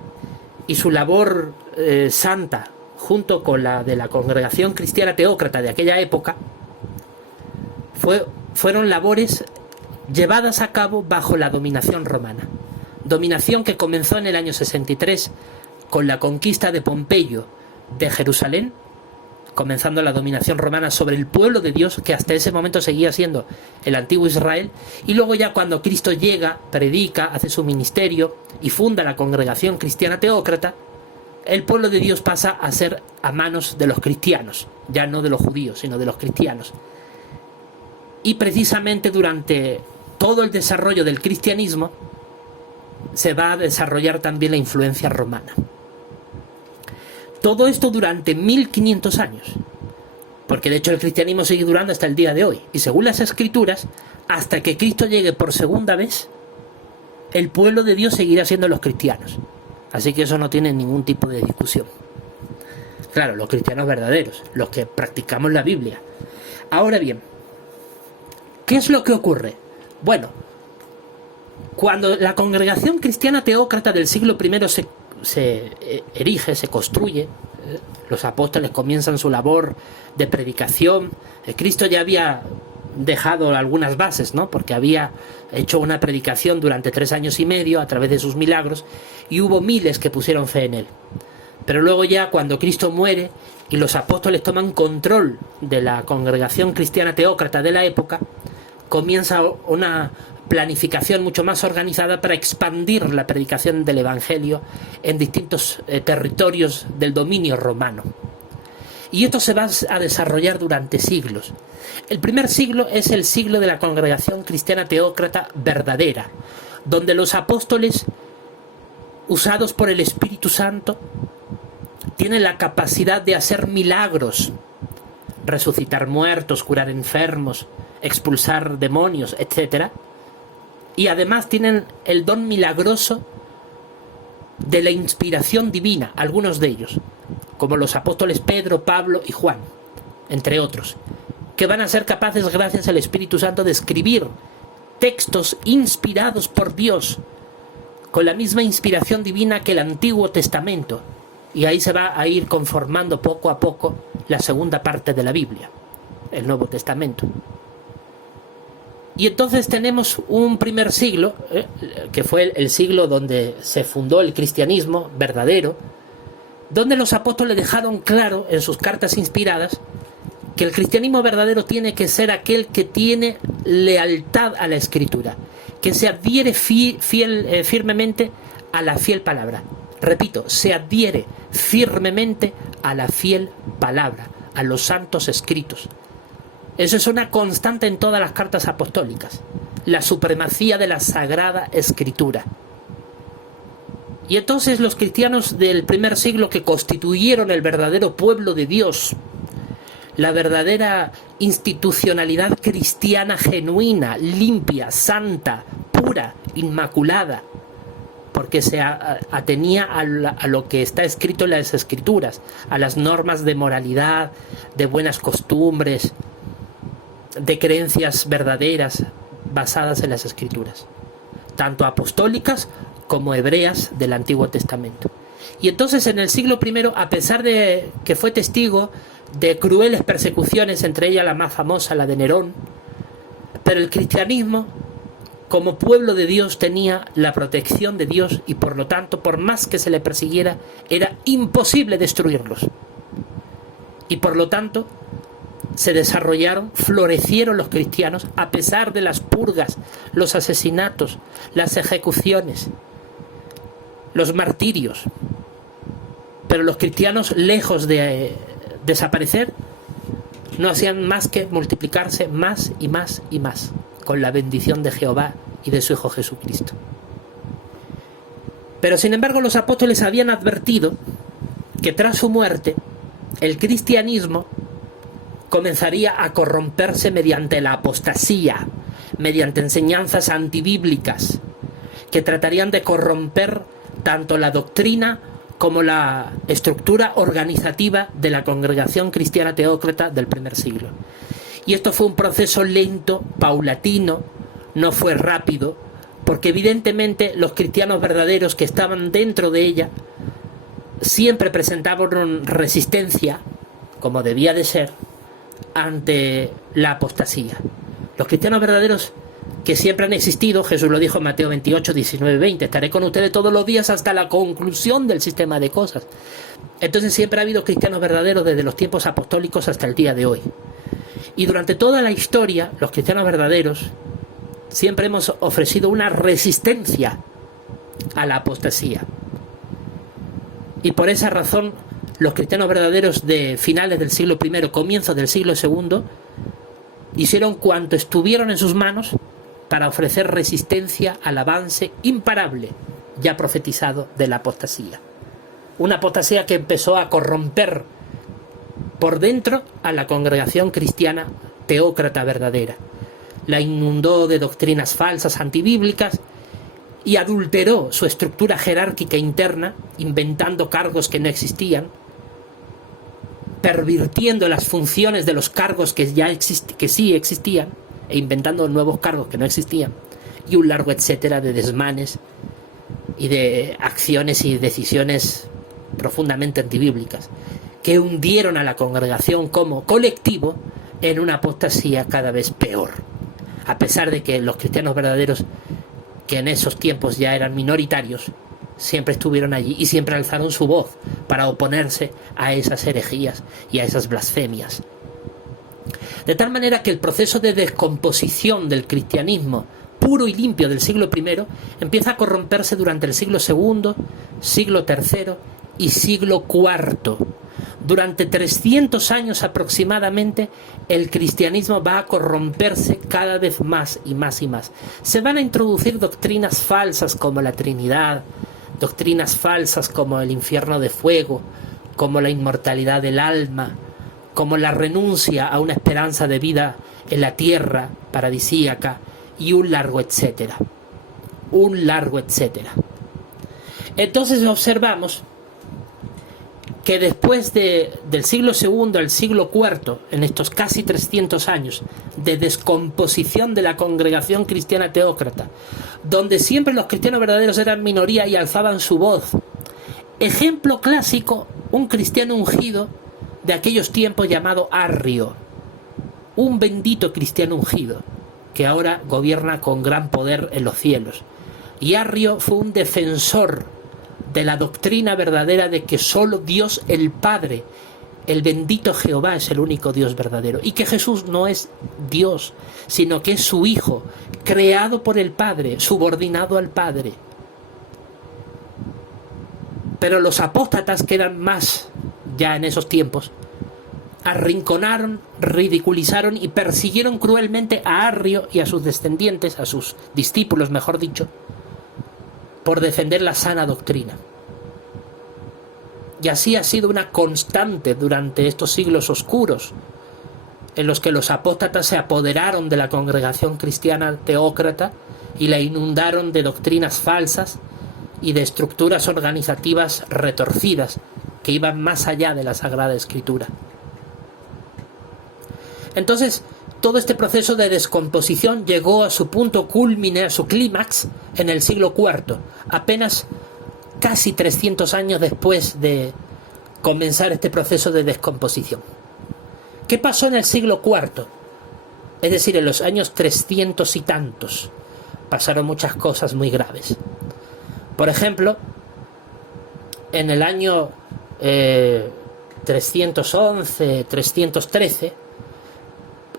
y su labor santa junto con la de la congregación cristiana teócrata de aquella época fueron labores llevadas a cabo bajo la dominación romana, dominación que comenzó en el año 63 con la conquista de Pompeyo de Jerusalén, comenzando la dominación romana sobre el pueblo de Dios, que hasta ese momento seguía siendo el antiguo Israel, y luego ya cuando Cristo llega, predica, hace su ministerio y funda la congregación cristiana teócrata, el pueblo de Dios pasa a ser a manos de los cristianos, ya no de los judíos, sino de los cristianos. Y precisamente durante todo el desarrollo del cristianismo se va a desarrollar también la influencia romana. Todo esto durante 1500 años, porque de hecho el cristianismo sigue durando hasta el día de hoy, y según las escrituras, hasta que Cristo llegue por segunda vez, el pueblo de Dios seguirá siendo los cristianos. Así que eso no tiene ningún tipo de discusión. Claro, los cristianos verdaderos, los que practicamos la Biblia. Ahora bien, ¿qué es lo que ocurre? Bueno, cuando la congregación cristiana teócrata del siglo I se erige, se construye, los apóstoles comienzan su labor de predicación, Cristo ya había dejado algunas bases, ¿no? Porque había hecho una predicación durante 3 años y medio a través de sus milagros, y hubo miles que pusieron fe en él. Pero luego ya cuando Cristo muere y los apóstoles toman control de la congregación cristiana teócrata de la época, comienza una planificación mucho más organizada para expandir la predicación del Evangelio en distintos territorios del dominio romano. Y esto se va a desarrollar durante siglos. El primer siglo es el siglo de la congregación cristiana teócrata verdadera, donde los apóstoles, usados por el Espíritu Santo, tienen la capacidad de hacer milagros, resucitar muertos, curar enfermos, expulsar demonios, etc. Y además tienen el don milagroso de la inspiración divina, algunos de ellos, como los apóstoles Pedro, Pablo y Juan, entre otros, que van a ser capaces, gracias al Espíritu Santo, de escribir textos inspirados por Dios, con la misma inspiración divina que el Antiguo Testamento. Y ahí se va a ir conformando poco a poco la segunda parte de la Biblia, el Nuevo Testamento. Y entonces tenemos un primer siglo, que fue el siglo donde se fundó el cristianismo verdadero, donde los apóstoles dejaron claro en sus cartas inspiradas que el cristianismo verdadero tiene que ser aquel que tiene lealtad a la Escritura, que se adhiere firmemente a la fiel palabra. Repito, se adhiere firmemente a la fiel palabra, a los santos escritos. Eso es una constante en todas las cartas apostólicas, la supremacía de la Sagrada Escritura. Y entonces los cristianos del primer siglo, que constituyeron el verdadero pueblo de Dios, la verdadera institucionalidad cristiana genuina, limpia, santa, pura, inmaculada, porque se atenía a lo que está escrito en las Escrituras, a las normas de moralidad, de buenas costumbres, de creencias verdaderas basadas en las Escrituras, tanto apostólicas como hebreas del Antiguo Testamento. Y entonces en el siglo I, a pesar de que fue testigo de crueles persecuciones, entre ellas la más famosa, la de Nerón, pero el cristianismo, como pueblo de Dios, tenía la protección de Dios, y por lo tanto, por más que se le persiguiera, era imposible destruirlos. Y por lo tanto, se desarrollaron, florecieron los cristianos a pesar de las purgas, los asesinatos, las ejecuciones, los martirios. Pero los cristianos, lejos de desaparecer, no hacían más que multiplicarse más y más y más, con la bendición de Jehová y de su Hijo Jesucristo. Pero sin embargo, los apóstoles habían advertido que tras su muerte el cristianismo comenzaría a corromperse mediante la apostasía, mediante enseñanzas antibíblicas, que tratarían de corromper tanto la doctrina como la estructura organizativa de la congregación cristiana teócrata del primer siglo. Y esto fue un proceso lento, paulatino, no fue rápido, porque evidentemente los cristianos verdaderos que estaban dentro de ella siempre presentaban resistencia, como debía de ser, ante la apostasía. Los cristianos verdaderos que siempre han existido, Jesús lo dijo en Mateo 28, 19, 20, estaré con ustedes todos los días hasta la conclusión del sistema de cosas. Entonces siempre ha habido cristianos verdaderos desde los tiempos apostólicos hasta el día de hoy. Y durante toda la historia, los cristianos verdaderos siempre hemos ofrecido una resistencia a la apostasía. Y por esa razón, los cristianos verdaderos de finales del siglo I, comienzos del siglo II, hicieron cuanto estuvieron en sus manos para ofrecer resistencia al avance imparable, ya profetizado, de la apostasía. Una apostasía que empezó a corromper por dentro a la congregación cristiana teócrata verdadera. La inundó de doctrinas falsas antibíblicas y adulteró su estructura jerárquica interna, inventando cargos que no existían, pervirtiendo las funciones de los cargos que sí existían e inventando nuevos cargos que no existían, y un largo etcétera de desmanes y de acciones y decisiones profundamente antibíblicas que hundieron a la congregación como colectivo en una apostasía cada vez peor, a pesar de que los cristianos verdaderos, que en esos tiempos ya eran minoritarios, siempre estuvieron allí y siempre alzaron su voz para oponerse a esas herejías y a esas blasfemias. De tal manera que el proceso de descomposición del cristianismo puro y limpio del siglo I empieza a corromperse durante el siglo II, siglo III y siglo IV. Durante 300 años aproximadamente, el cristianismo va a corromperse cada vez más y más y más. Se van a introducir doctrinas falsas como la Trinidad, doctrinas falsas como el infierno de fuego, como la inmortalidad del alma, como la renuncia a una esperanza de vida en la tierra paradisíaca, y un largo etcétera. Un largo etcétera. Entonces observamos que después del siglo II al siglo IV, en estos casi 300 años de descomposición de la congregación cristiana teócrata, donde siempre los cristianos verdaderos eran minoría y alzaban su voz, ejemplo clásico, un cristiano ungido de aquellos tiempos llamado Arrio, un bendito cristiano ungido que ahora gobierna con gran poder en los cielos. Y Arrio fue un defensor de la doctrina verdadera de que solo Dios el Padre, el bendito Jehová, es el único Dios verdadero, y que Jesús no es Dios, sino que es su Hijo, creado por el Padre, subordinado al Padre. Pero los apóstatas, que eran más ya en esos tiempos, arrinconaron, ridiculizaron y persiguieron cruelmente a Arrio y a sus descendientes, a sus discípulos, mejor dicho, por defender la sana doctrina. Y así ha sido una constante durante estos siglos oscuros, en los que los apóstatas se apoderaron de la congregación cristiana teócrata y la inundaron de doctrinas falsas y de estructuras organizativas retorcidas que iban más allá de la Sagrada Escritura. Entonces, todo este proceso de descomposición llegó a su punto culmine, a su clímax, en el siglo IV, apenas casi 300 años después de comenzar este proceso de descomposición. ¿Qué pasó en el siglo IV? Es decir, en los años 300 y tantos, pasaron muchas cosas muy graves. Por ejemplo, en el año 311, 313,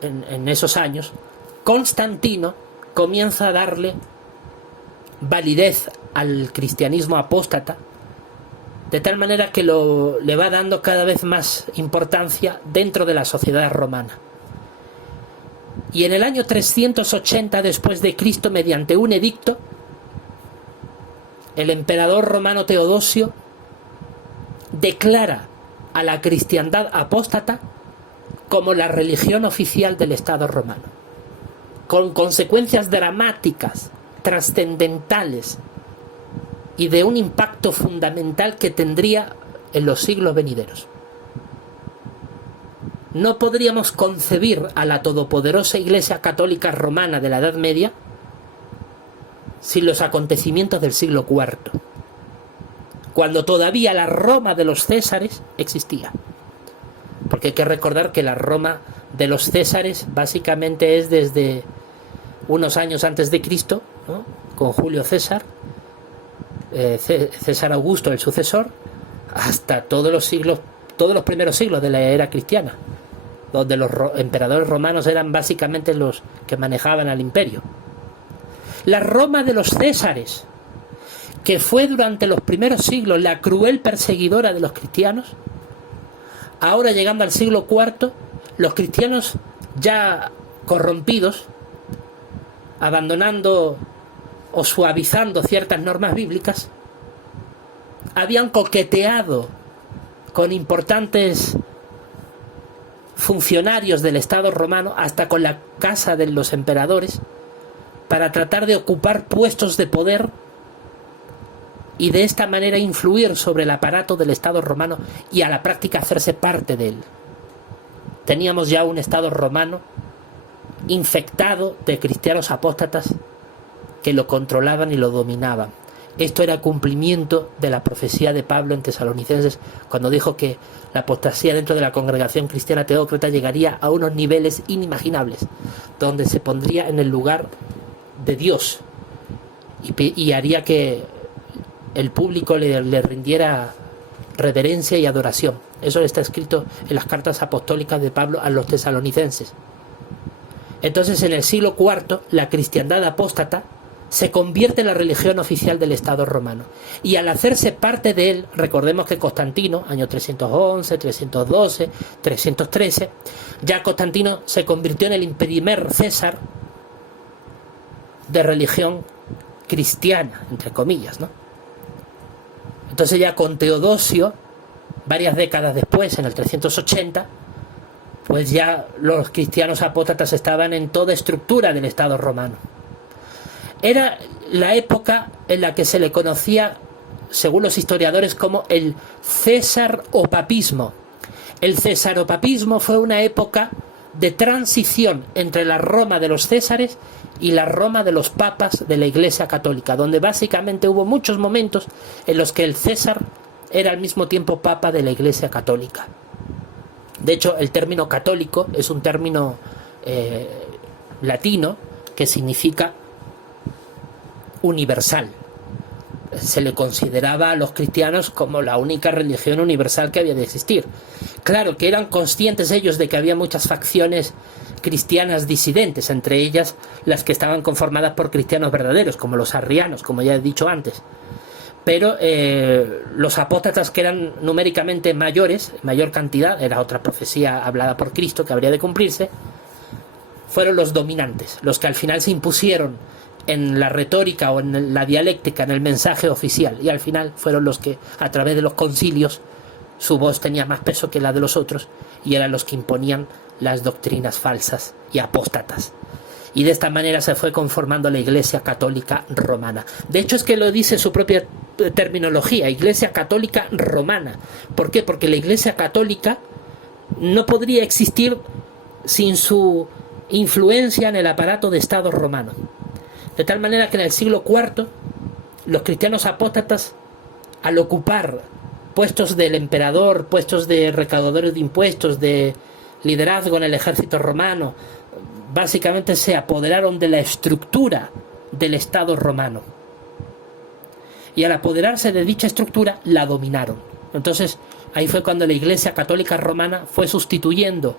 en esos años, Constantino comienza a darle validez al cristianismo apóstata, de tal manera que le va dando cada vez más importancia dentro de la sociedad romana. Y en el año 380 después de Cristo, mediante un edicto, el emperador romano Teodosio declara a la cristiandad apóstata como la religión oficial del Estado romano, con consecuencias dramáticas, trascendentales y de un impacto fundamental que tendría en los siglos venideros. No podríamos concebir a la todopoderosa Iglesia Católica Romana de la Edad Media sin los acontecimientos del siglo IV, cuando todavía la Roma de los Césares existía. Porque hay que recordar que la Roma de los Césares básicamente es desde unos años antes de Cristo, ¿no?, con Julio César, César Augusto, el sucesor, hasta todos los primeros siglos de la era cristiana, donde los emperadores romanos eran básicamente los que manejaban al imperio. La Roma de los Césares, que fue durante los primeros siglos la cruel perseguidora de los cristianos, ahora llegando al siglo IV, los cristianos ya corrompidos, abandonando o suavizando ciertas normas bíblicas, habían coqueteado con importantes funcionarios del Estado romano, hasta con la casa de los emperadores, para tratar de ocupar puestos de poder y de esta manera influir sobre el aparato del Estado romano y a la práctica hacerse parte de él. Teníamos ya un Estado romano infectado de cristianos apóstatas que lo controlaban y lo dominaban. Esto era cumplimiento de la profecía de Pablo en Tesalonicenses, cuando dijo que la apostasía dentro de la congregación cristiana teócrata llegaría a unos niveles inimaginables, donde se pondría en el lugar de Dios y haría que el público le rindiera reverencia y adoración. Eso está escrito en las cartas apostólicas de Pablo a los tesalonicenses. Entonces, en el siglo IV, la cristiandad apóstata se convierte en la religión oficial del Estado romano. Y al hacerse parte de él, recordemos que Constantino, año 311, 312, 313, ya Constantino se convirtió en el primer César de religión cristiana, entre comillas, ¿no? Entonces ya con Teodosio, varias décadas después, en el 380, pues ya los cristianos apóstatas estaban en toda estructura del Estado romano. Era la época en la que se le conocía, según los historiadores, como el césaropapismo. El césaropapismo fue una época de transición entre la Roma de los Césares y la Roma de los papas de la Iglesia Católica, donde básicamente hubo muchos momentos en los que el César era al mismo tiempo papa de la Iglesia Católica. De hecho, el término católico es un término latino que significa universal. Se le consideraba a los cristianos como la única religión universal que había de existir. Claro que eran conscientes ellos de que había muchas facciones cristianas disidentes, entre ellas las que estaban conformadas por cristianos verdaderos, como los arrianos, como ya he dicho antes. Pero los apóstatas, que eran numéricamente mayores, mayor cantidad, era otra profecía hablada por Cristo que habría de cumplirse, fueron los dominantes, los que al final se impusieron en la retórica o en la dialéctica, en el mensaje oficial, y al final fueron los que, a través de los concilios, su voz tenía más peso que la de los otros, y eran los que imponían las doctrinas falsas y apóstatas. Y de esta manera se fue conformando la Iglesia Católica Romana. De hecho, es que lo dice su propia terminología, Iglesia Católica Romana. ¿Por qué? Porque la Iglesia Católica no podría existir sin su influencia en el aparato de Estado romano. De tal manera que en el siglo IV, los cristianos apóstatas, al ocupar puestos del emperador, puestos de recaudadores de impuestos, de liderazgo en el ejército romano, básicamente se apoderaron de la estructura del Estado romano. Y al apoderarse de dicha estructura, la dominaron. Entonces, ahí fue cuando la Iglesia Católica Romana fue sustituyendo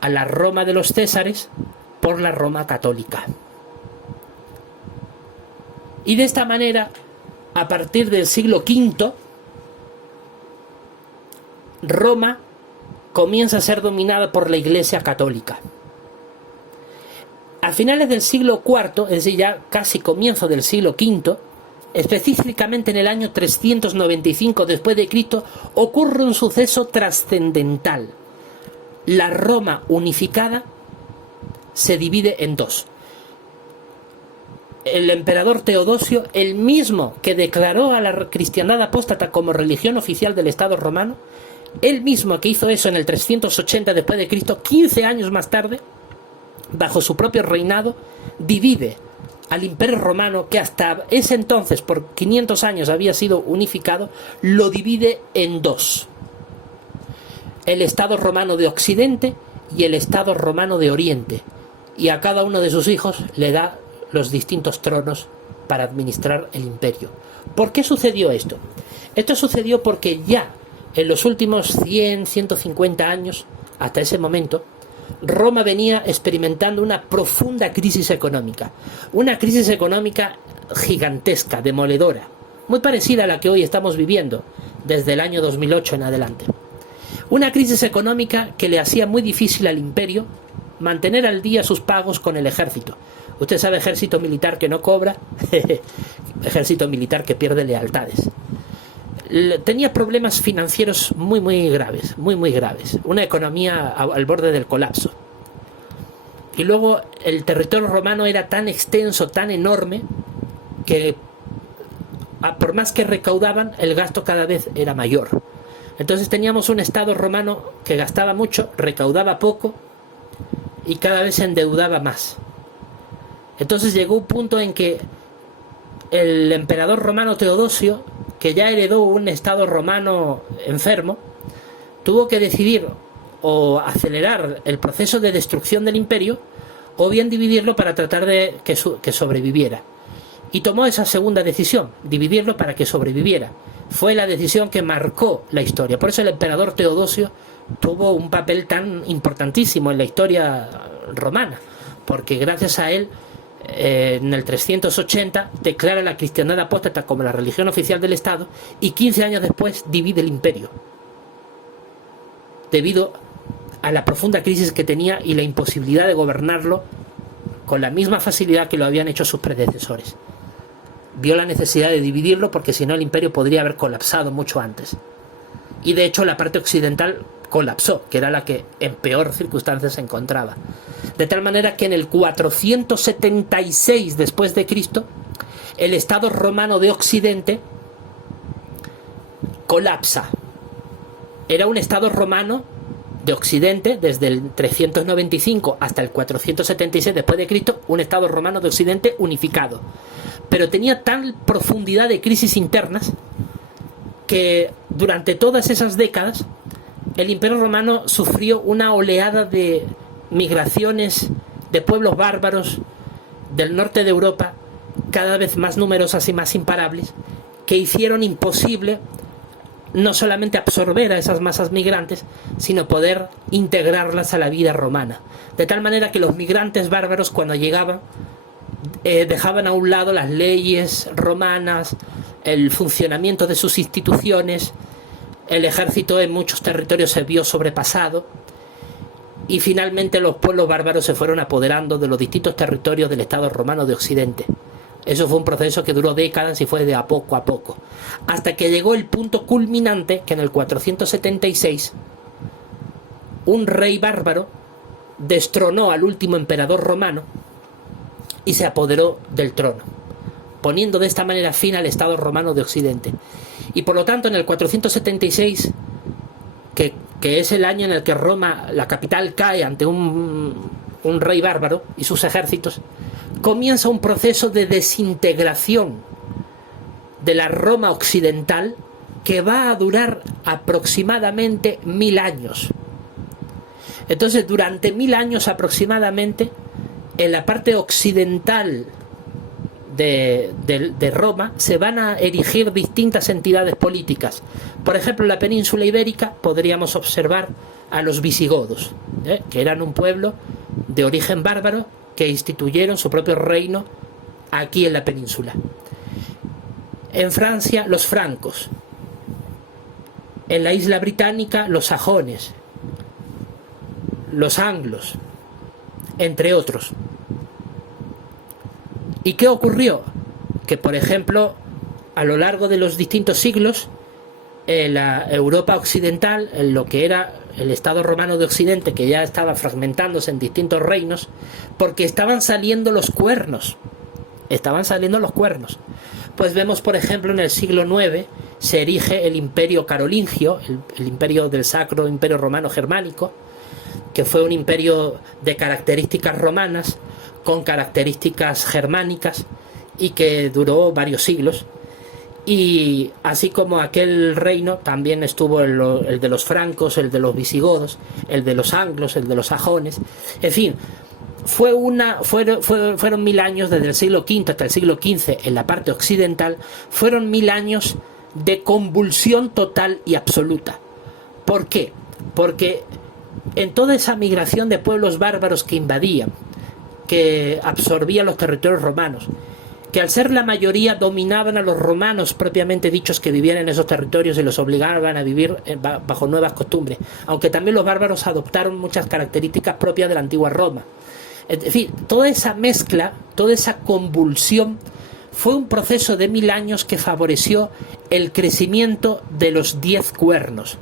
a la Roma de los Césares por la Roma católica. Y de esta manera, a partir del siglo V, Roma comienza a ser dominada por la Iglesia Católica. A finales del siglo IV, es decir, ya casi comienzo del siglo V, específicamente en el año 395 después de Cristo, ocurre un suceso trascendental. La Roma unificada se divide en dos. el emperador Teodosio, el mismo que declaró a la cristiandad apóstata como religión oficial del Estado romano, el mismo que hizo eso en el 380 después de Cristo, 15 años más tarde, bajo su propio reinado, divide al Imperio Romano, que hasta ese entonces, por 500 años, había sido unificado, lo divide en dos: el Estado romano de Occidente y el Estado romano de Oriente, y a cada uno de sus hijos le da los distintos tronos para administrar el imperio. ¿Por qué sucedió esto? Esto sucedió porque ya en los últimos 100, 150 años, hasta ese momento, Roma venía experimentando una profunda crisis económica. Una crisis económica gigantesca, demoledora, muy parecida a la que hoy estamos viviendo desde el año 2008 en adelante. Una crisis económica que le hacía muy difícil al imperio mantener al día sus pagos con el ejército. Usted sabe, ejército militar que no cobra, ejército militar que pierde lealtades. Tenía problemas financieros muy graves, muy graves. Una economía al borde del colapso. Y luego el territorio romano era tan extenso, tan enorme, que por más que recaudaban, el gasto cada vez era mayor. Entonces teníamos un Estado romano que gastaba mucho, recaudaba poco y cada vez se endeudaba más. Entonces llegó un punto en que el emperador romano Teodosio, que ya heredó un Estado romano enfermo, tuvo que decidir o acelerar el proceso de destrucción del imperio o bien dividirlo para tratar de que sobreviviera. Y tomó esa segunda decisión, dividirlo para que sobreviviera. Fue la decisión que marcó la historia. Por eso el emperador Teodosio tuvo un papel tan importantísimo en la historia romana, porque gracias a él, en el 380 declara la cristiandad apóstata como la religión oficial del Estado, y 15 años después divide el imperio, debido a la profunda crisis que tenía y la imposibilidad de gobernarlo con la misma facilidad que lo habían hecho sus predecesores. Vio la necesidad de dividirlo porque si no el imperio podría haber colapsado mucho antes. Y de hecho la parte occidental colapsó, que era la que en peor circunstancias se encontraba. De tal manera que en el 476 después de Cristo, el Estado romano de Occidente colapsa. Era un Estado romano de Occidente desde el 395 hasta el 476 después de Cristo, un Estado romano de Occidente unificado. Pero tenía tal profundidad de crisis internas que durante todas esas décadas el Imperio Romano sufrió una oleada de migraciones de pueblos bárbaros del norte de Europa, cada vez más numerosas y más imparables, que hicieron imposible no solamente absorber a esas masas migrantes, sino poder integrarlas a la vida romana. De tal manera que los migrantes bárbaros, cuando llegaban, dejaban a un lado las leyes romanas, el funcionamiento de sus instituciones. El ejército en muchos territorios se vio sobrepasado y finalmente los pueblos bárbaros se fueron apoderando de los distintos territorios del Estado romano de Occidente. Eso fue un proceso que duró décadas y fue de a poco, hasta que llegó el punto culminante que en el 476 un rey bárbaro destronó al último emperador romano y se apoderó del trono, poniendo de esta manera fin al Estado romano de Occidente. Y por lo tanto en el 476, que es el año en el que Roma, la capital, cae ante un rey bárbaro y sus ejércitos, comienza un proceso de desintegración de la Roma occidental que va a durar aproximadamente 1000 años. Entonces, durante 1000 años aproximadamente, en la parte occidental de Roma se van a erigir distintas entidades políticas. Por ejemplo, en la península ibérica podríamos observar a los visigodos, que eran un pueblo de origen bárbaro que instituyeron su propio reino aquí en la península. En Francia, los francos. En la isla británica, los sajones, los anglos, entre otros. ¿Y qué ocurrió? Que, por ejemplo, a lo largo de los distintos siglos, en la Europa occidental, en lo que era el Estado romano de Occidente, que ya estaba fragmentándose en distintos reinos, porque estaban saliendo los cuernos estaban saliendo los cuernos. Pues vemos, por ejemplo, en el siglo IX se erige el imperio carolingio, el imperio del Sacro Imperio Romano Germánico, que fue un imperio de características romanas, con características germánicas, y que duró varios siglos. Y así como aquel reino, también estuvo el de los francos, el de los visigodos, el de los anglos, el de los sajones. En fin, fueron 1000 años, desde el siglo V hasta el siglo XV, en la parte occidental, fueron 1000 años de convulsión total y absoluta. ¿Por qué? Porque en toda esa migración de pueblos bárbaros que invadían, que absorbían los territorios romanos, que al ser la mayoría dominaban a los romanos propiamente dichos que vivían en esos territorios y los obligaban a vivir bajo nuevas costumbres, aunque también los bárbaros adoptaron muchas características propias de la antigua Roma. En fin, toda esa mezcla, toda esa convulsión fue un proceso de 1000 años que favoreció el crecimiento de los 10 cuernos.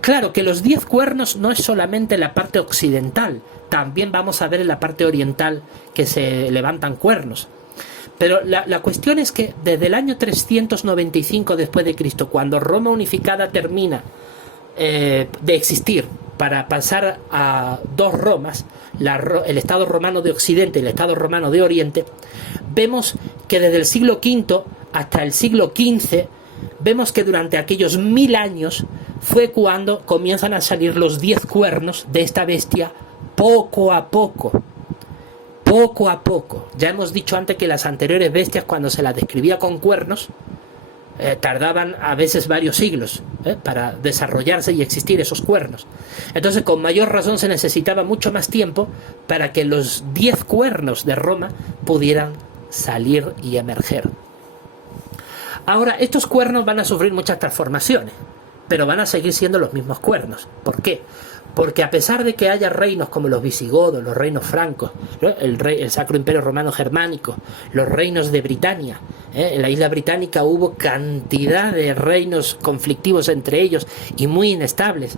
Claro que los 10 cuernos no es solamente la parte occidental, también vamos a ver en la parte oriental que se levantan cuernos. Pero la cuestión es que desde el año 395 después de Cristo, cuando Roma unificada termina de existir para pasar a dos Romas, el Estado romano de Occidente y el Estado romano de Oriente, vemos que desde el siglo V hasta el siglo XV, vemos que durante aquellos 1000 años fue cuando comienzan a salir los 10 cuernos de esta bestia poco a poco. Poco a poco. Ya hemos dicho antes que las anteriores bestias, cuando se las describía con cuernos, tardaban a veces varios siglos para desarrollarse y existir esos cuernos. Entonces, con mayor razón se necesitaba mucho más tiempo para que los 10 cuernos de Roma pudieran salir y emerger. Ahora, estos cuernos van a sufrir muchas transformaciones, pero van a seguir siendo los mismos cuernos. ¿Por qué? Porque a pesar de que haya reinos como los visigodos, los reinos francos, ¿no? el Sacro Imperio Romano Germánico, los reinos de Britania, en la isla británica hubo cantidad de reinos conflictivos entre ellos y muy inestables.